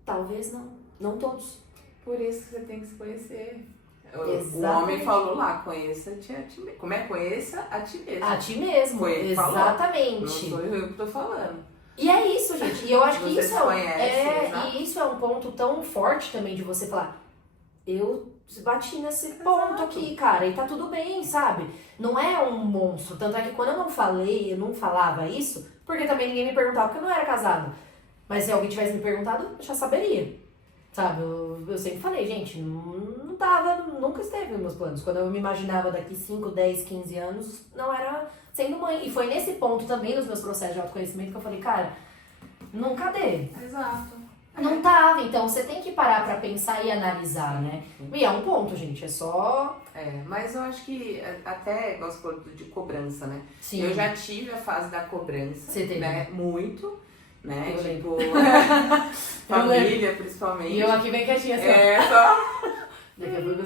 Talvez não. Não todos. Por isso que você tem que se conhecer. O Exatamente. homem falou lá, conheça-te a ti mesmo. Como é? Conheça a ti mesmo. A ti mesmo. Foi ele que falou. Exatamente. Não sou eu que tô falando. E é isso, gente. E eu acho que Você isso se conhece, exato. e isso é um ponto tão forte também de você falar, eu bati nesse ponto aqui, cara, e tá tudo bem, sabe? Não é um monstro. Tanto é que quando eu não falava isso, porque também ninguém me perguntava, porque eu não era casada. Mas se alguém tivesse me perguntado, eu já saberia. Sabe, eu sempre falei, gente, não tava, nunca esteve nos meus planos. Quando eu me imaginava daqui 5, 10, 15 anos, não era sendo mãe. E foi nesse ponto também nos meus processos de autoconhecimento que eu falei, cara, não, cadê? Exato. Não tava, então você tem que parar pra pensar e analisar, né? E é um ponto, gente, é só... Mas eu acho que até gosto de cobrança, né? Sim. Eu já tive a fase da cobrança, Você teve? né? Muito, né? Eu Tipo, família, principalmente. E eu aqui bem quietinha, assim, Só... Daqui a pouco eu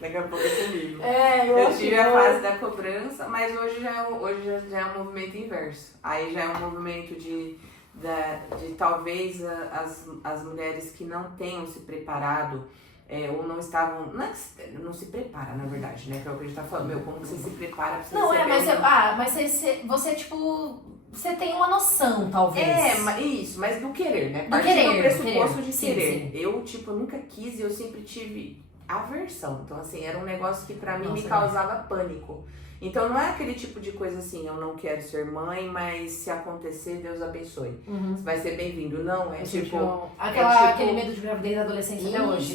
Daqui a pouco é comigo. eu Eu tive a fase da cobrança, mas hoje já é um movimento inverso. Aí já é um movimento de talvez as mulheres que não tenham se preparado ou não estavam. Não se prepara, na verdade, né? Que é o que a gente tá falando. Como que você se prepara pra você Não, receber mas você, tipo, você tem uma noção, talvez. Mas do querer, né? Do Partir querer, do pressuposto querer. de Sim, querer. sim. Eu, tipo, nunca quis e eu sempre tive aversão. Então, assim, era um negócio que pra mim me Nossa, causava pânico. Então, não é aquele tipo de coisa assim, eu não quero ser mãe, mas se acontecer, Deus abençoe. Uhum. Você vai ser bem-vindo. Não, é tipo... Aquele medo de gravidez da adolescência até hoje.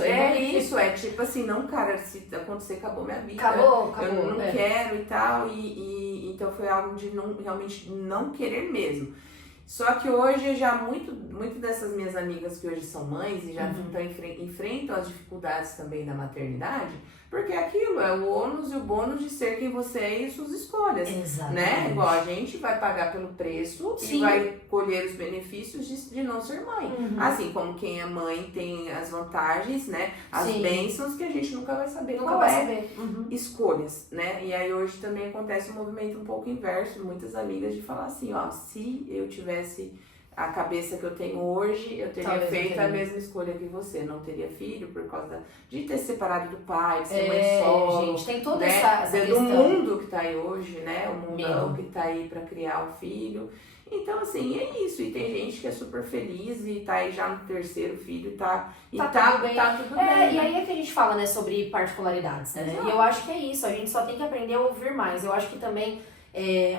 Isso, é tipo assim, não, cara, se acontecer, acabou minha vida. Acabou. Eu não quero e tal, e então foi algo de realmente não querer mesmo. Só que hoje já muito dessas minhas amigas que hoje são mães e já enfrentam as dificuldades também da maternidade, porque aquilo é o ônus e o bônus de ser quem você é e suas escolhas. Exatamente. Né? Igual a gente vai pagar pelo preço Sim. e vai colher os benefícios de não ser mãe. Uhum. Assim como quem é mãe tem as vantagens, né? As Sim. bênçãos que a gente nunca vai saber Nunca qual vai é. saber. Uhum. Escolhas, né? E aí hoje também acontece um movimento um pouco inverso, muitas amigas de falar assim, ó, se eu tivesse a cabeça que eu tenho hoje, eu teria Talvez feito eu a teria. mesma escolha que você. Não teria filho por causa de ter separado do pai, de ser mãe É, solo. gente, tem toda Né? essa Do questão. mundo que tá aí hoje, né? O mundão Mesmo. que tá aí pra criar um filho. Então, assim, é isso. E tem gente que é super feliz e tá aí já no terceiro filho Tá tá tudo bem. tá tudo É, bem. e né? aí é que a gente fala, né, sobre particularidades, né? Exato. E eu acho que é isso, a gente só tem que aprender a ouvir mais. Eu acho que também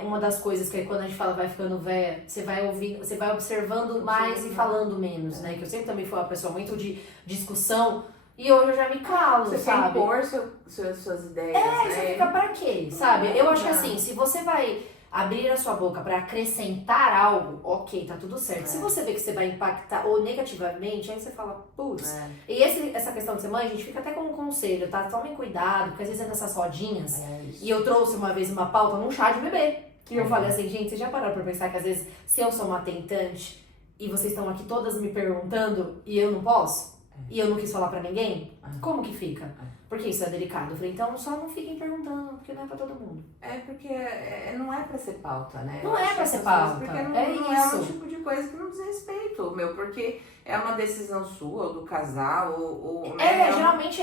uma das coisas que quando a gente fala vai ficando velha, você vai ouvindo, você vai observando mais e falando menos, né? Que eu sempre também fui uma pessoa muito de discussão e hoje eu já me calo, Você quer sabe? impor suas ideias, Você né? fica pra quê, sabe? Eu acho que Exato. assim, se você vai abrir a sua boca pra acrescentar algo, ok, tá tudo certo. Se você vê que você vai impactar ou negativamente, aí você fala, putz. É, E essa questão de ser mãe, a gente fica até com um conselho, tá? Tomem cuidado, porque às vezes é nessas rodinhas. isso. E eu trouxe uma vez uma pauta num chá de bebê. E eu falei assim, gente, vocês já pararam pra pensar que às vezes, se eu sou uma tentante e vocês estão aqui todas me perguntando e eu não posso? E eu não quis falar pra ninguém? Como que fica? Porque isso é delicado. Eu falei, então só não fiquem perguntando, porque não é pra todo mundo. É porque não é pra ser pauta, né? Não é Eu acho pra que ser as pessoas- pauta. Porque não É não isso. é um tipo de coisa que não diz respeito, meu. Porque é uma decisão sua, ou do casal, ou né? Geralmente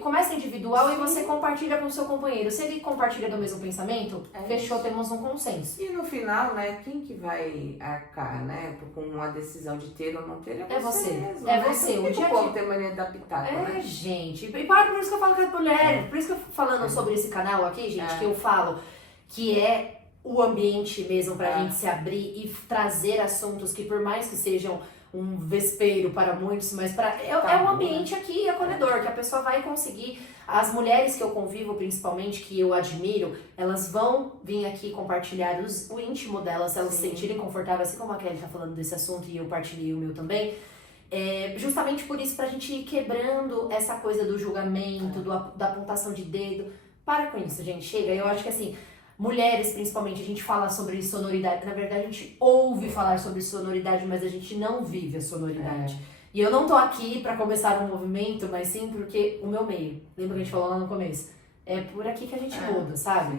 começa individual e Sim. você compartilha com o seu companheiro. Se ele compartilha do mesmo pensamento, É fechou, isso. temos um consenso. E no final, né, quem que vai arcar, né, com uma decisão de ter ou não ter É você. mesmo, É né? você. Então, O por que dia a o povo dia. tem mania de dar pitaco, É, né? gente. E por isso que eu falo que é mulher. Por isso que eu falando sobre esse canal aqui, gente, que eu falo que é o ambiente mesmo pra gente se abrir e trazer assuntos que por mais que sejam um vespeiro para muitos, mas é um ambiente aqui acolhedor, que a pessoa vai conseguir. As mulheres que eu convivo, principalmente, que eu admiro, elas vão vir aqui compartilhar o íntimo delas, se elas se sentirem confortáveis, assim como a Kelly tá falando desse assunto e eu partilhei o meu também. Justamente por isso, pra gente ir quebrando essa coisa do julgamento, da apontação de dedo. Para com isso, gente. Chega. Eu acho que assim, mulheres principalmente, a gente fala sobre sonoridade. Na verdade, a gente ouve falar sobre sonoridade, mas a gente não vive a sonoridade. E eu não tô aqui pra começar um movimento, mas sim porque o meu meio. Lembra que a gente falou lá no começo? É por aqui que a gente muda, sabe?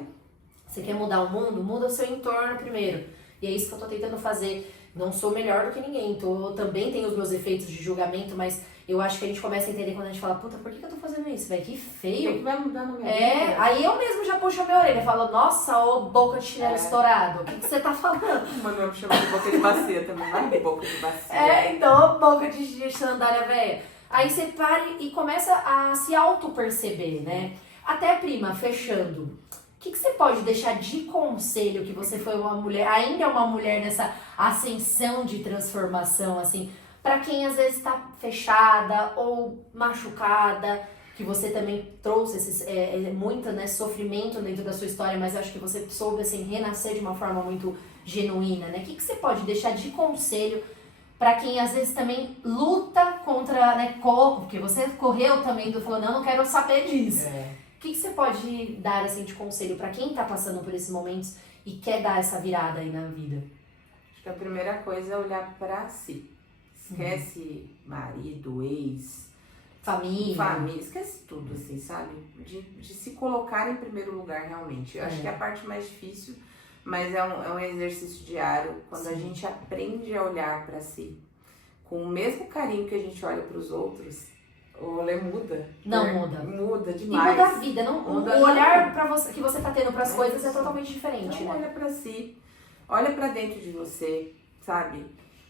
Você quer mudar o mundo? Muda o seu entorno primeiro. E é isso que eu tô tentando fazer. Não sou melhor do que ninguém. Também tenho os meus efeitos de julgamento, mas eu acho que a gente começa a entender quando a gente fala, puta, por que eu tô fazendo isso, velho? Que O feio. que vai mudar na minha vida? Aí eu mesmo já puxo a minha orelha e falo, nossa, ô boca de chinelo estourado, o que você tá falando? O Manuel me chama de boca de bacia também, não é boca de bacia. Então, ô boca de sandália velha. Aí você para e começa a se auto-perceber, né? Até, prima, fechando, o que você pode deixar de conselho que você foi uma mulher, ainda é uma mulher nessa ascensão de transformação, assim, pra quem às vezes tá fechada ou machucada, que você também trouxe muito, né, sofrimento dentro da sua história, mas acho que você soube, assim, renascer de uma forma muito genuína, né? O que você pode deixar de conselho pra quem às vezes também luta contra, né, porque você correu também, falou, não quero saber disso. O que você pode dar, assim, de conselho pra quem tá passando por esses momentos e quer dar essa virada aí na vida? Acho que a primeira coisa é olhar pra si. Esquece marido, ex, família, esquece tudo, assim, sabe? De se colocar em primeiro lugar, realmente. Eu acho que é a parte mais difícil, mas é um exercício diário. Quando a gente aprende a olhar pra si com o mesmo carinho que a gente olha pros outros, o rolê muda. Não muda. Muda E demais. muda a vida, Muda o olhar pra você, que você tá tendo pras coisas é isso. totalmente diferente, Então, né? olha pra si, olha pra dentro de você, sabe?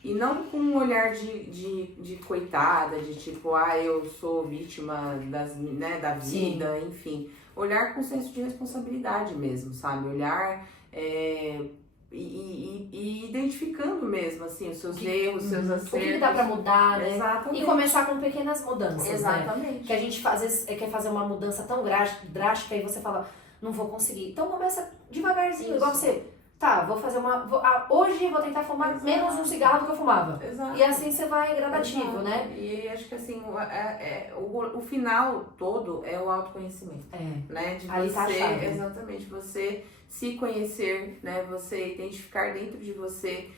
E não com um olhar de coitada, de tipo, eu sou vítima da vida, enfim. Olhar com senso de responsabilidade mesmo, sabe? Olhar e identificando mesmo, assim, os seus erros, os seus acertos. O que dá pra mudar, né? Exatamente. E começar com pequenas mudanças, né? Exatamente. Que a gente às vezes quer fazer uma mudança tão drástica e você fala, não vou conseguir. Então começa devagarzinho, igual você. Tá, vou fazer hoje vou tentar fumar menos um cigarro do que eu fumava. Exato. E assim você vai gradativo, Exato. né? E acho que assim, o final todo é o autoconhecimento. Né? De Ali você, tá a chave. exatamente, você se conhecer, né? Você identificar dentro de você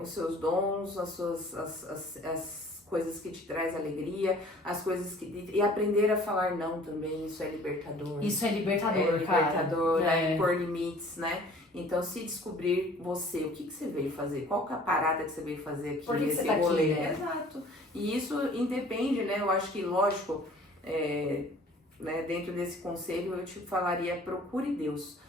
os seus dons, as coisas que te traz alegria, as coisas que... E aprender a falar não também, isso é libertador. Isso é libertador, É libertador, cara. né? Impor limites, né? Então, se descobrir você, o que você veio fazer? Qual que é a parada que você veio fazer aqui? Por que nesse você tá aqui, rolê? né? Exato. E isso independe, né? Eu acho que, lógico, né, dentro desse conselho, eu te falaria, procure Deus.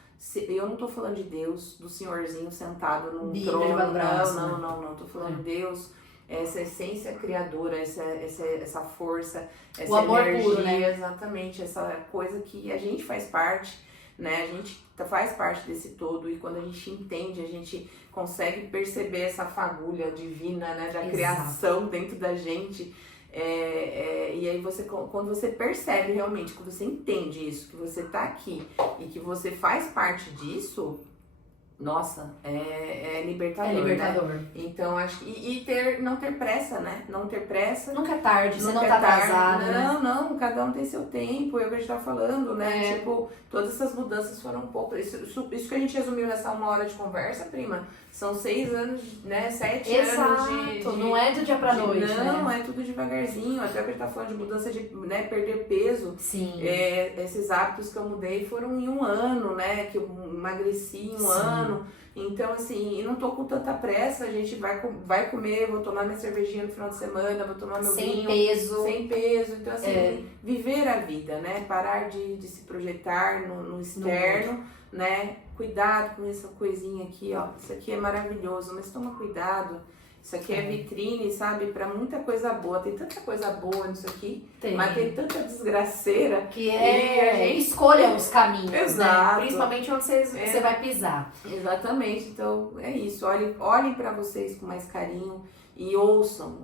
Eu não tô falando de Deus, do senhorzinho sentado num Bíblia trono. debaixo do braço, Não. Tô falando de Deus, essa essência criadora, essa força, essa O amor energia, puro, né? exatamente, essa coisa que a gente faz parte, né? A gente faz parte desse todo, e quando a gente entende, a gente consegue perceber essa fagulha divina, né, da Exato. criação dentro da gente. E aí quando você percebe realmente, que você entende isso, que você tá aqui e que você faz parte disso, nossa, é libertador, É libertador. né? Então, acho que... não ter pressa, né? Não ter pressa. Nunca é tarde, você Nunca não é tá tarde. atrasado, né? Não, cada um tem seu tempo, é o que a gente tá falando, né? É. Tipo, todas essas mudanças foram um pouco... Isso que a gente resumiu nessa 1 hora de conversa, prima, são 6 anos, né? 7 anos de... Não é do dia pra noite, Não, né? é tudo devagarzinho. Até o que a gente tá falando de mudança de, né, perder peso. Sim. Esses hábitos que eu mudei foram em 1 ano, né? Que eu emagreci em 1 ano. Então, assim, eu não tô com tanta pressa, a gente vai comer, vou tomar minha cervejinha no final de semana, vou tomar meu Sem vinho. peso. Sem peso. Então, assim, viver a vida, né? Parar de se projetar no externo, né? Cuidado com essa coisinha aqui, ó. Isso aqui é maravilhoso, mas toma cuidado. Isso aqui é vitrine, sabe? Pra muita coisa boa. Tem tanta coisa boa nisso aqui, mas tem tanta desgraceira. Que E a gente- escolha os caminhos, né? Exato. Principalmente onde você vai pisar. Exatamente, então é isso. Olhem para vocês com mais carinho e ouçam,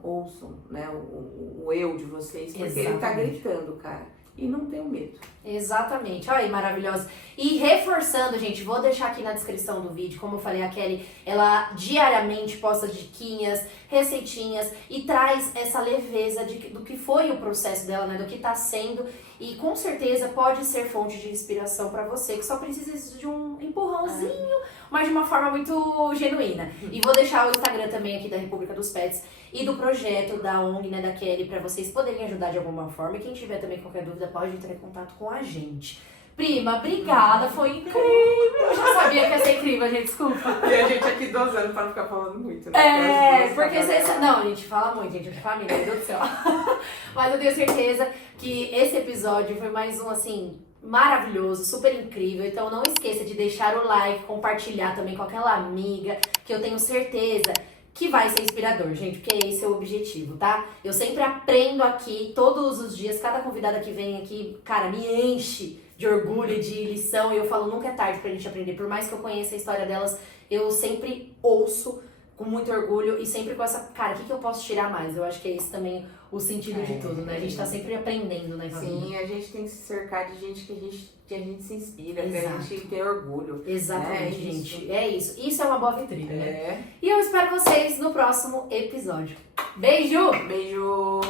né, o eu de vocês, porque ele tá Exatamente. gritando, cara. E não tenham medo. Exatamente, olha aí, maravilhosa. E reforçando, gente, vou deixar aqui na descrição do vídeo, como eu falei, a Kelly, ela diariamente posta diquinhas, receitinhas e traz essa leveza do que foi o processo dela, né, do que tá sendo, e com certeza pode ser fonte de inspiração pra você, que só precisa de um empurrãozinho, mas de uma forma muito genuína. E vou deixar o Instagram também aqui da República dos Pets e do projeto da ONG, né, da Kelly, pra vocês poderem ajudar de alguma forma. E quem tiver também qualquer dúvida pode entrar em contato com a gente. Prima, obrigada, foi incrível. Eu já sabia que ia ser incrível, gente, desculpa. E a gente aqui dosando para não ficar falando muito, né? Porque você... Não, a gente fala muito, gente, é família, meu Deus do céu. Mas eu tenho certeza que esse episódio foi mais um, assim, maravilhoso, super incrível. Então não esqueça de deixar o like, compartilhar também com aquela amiga, que eu tenho certeza que vai ser inspirador, gente, porque esse é o objetivo, tá? Eu sempre aprendo aqui, todos os dias, cada convidada que vem aqui, cara, me enche de orgulho, de lição, e eu falo, nunca é tarde pra gente aprender. Por mais que eu conheça a história delas, eu sempre ouço com muito orgulho e sempre com essa, cara, o que eu posso tirar mais? Eu acho que é esse também o sentido de tudo, né? A gente tá sempre aprendendo, né, família? Sim, a gente tem que se cercar de gente que a gente se inspira, que Exato. a gente tem orgulho. Exatamente, É isso. gente. É isso. Isso é uma boa vitrine, né? É. E eu espero vocês no próximo episódio. Beijo! Beijo!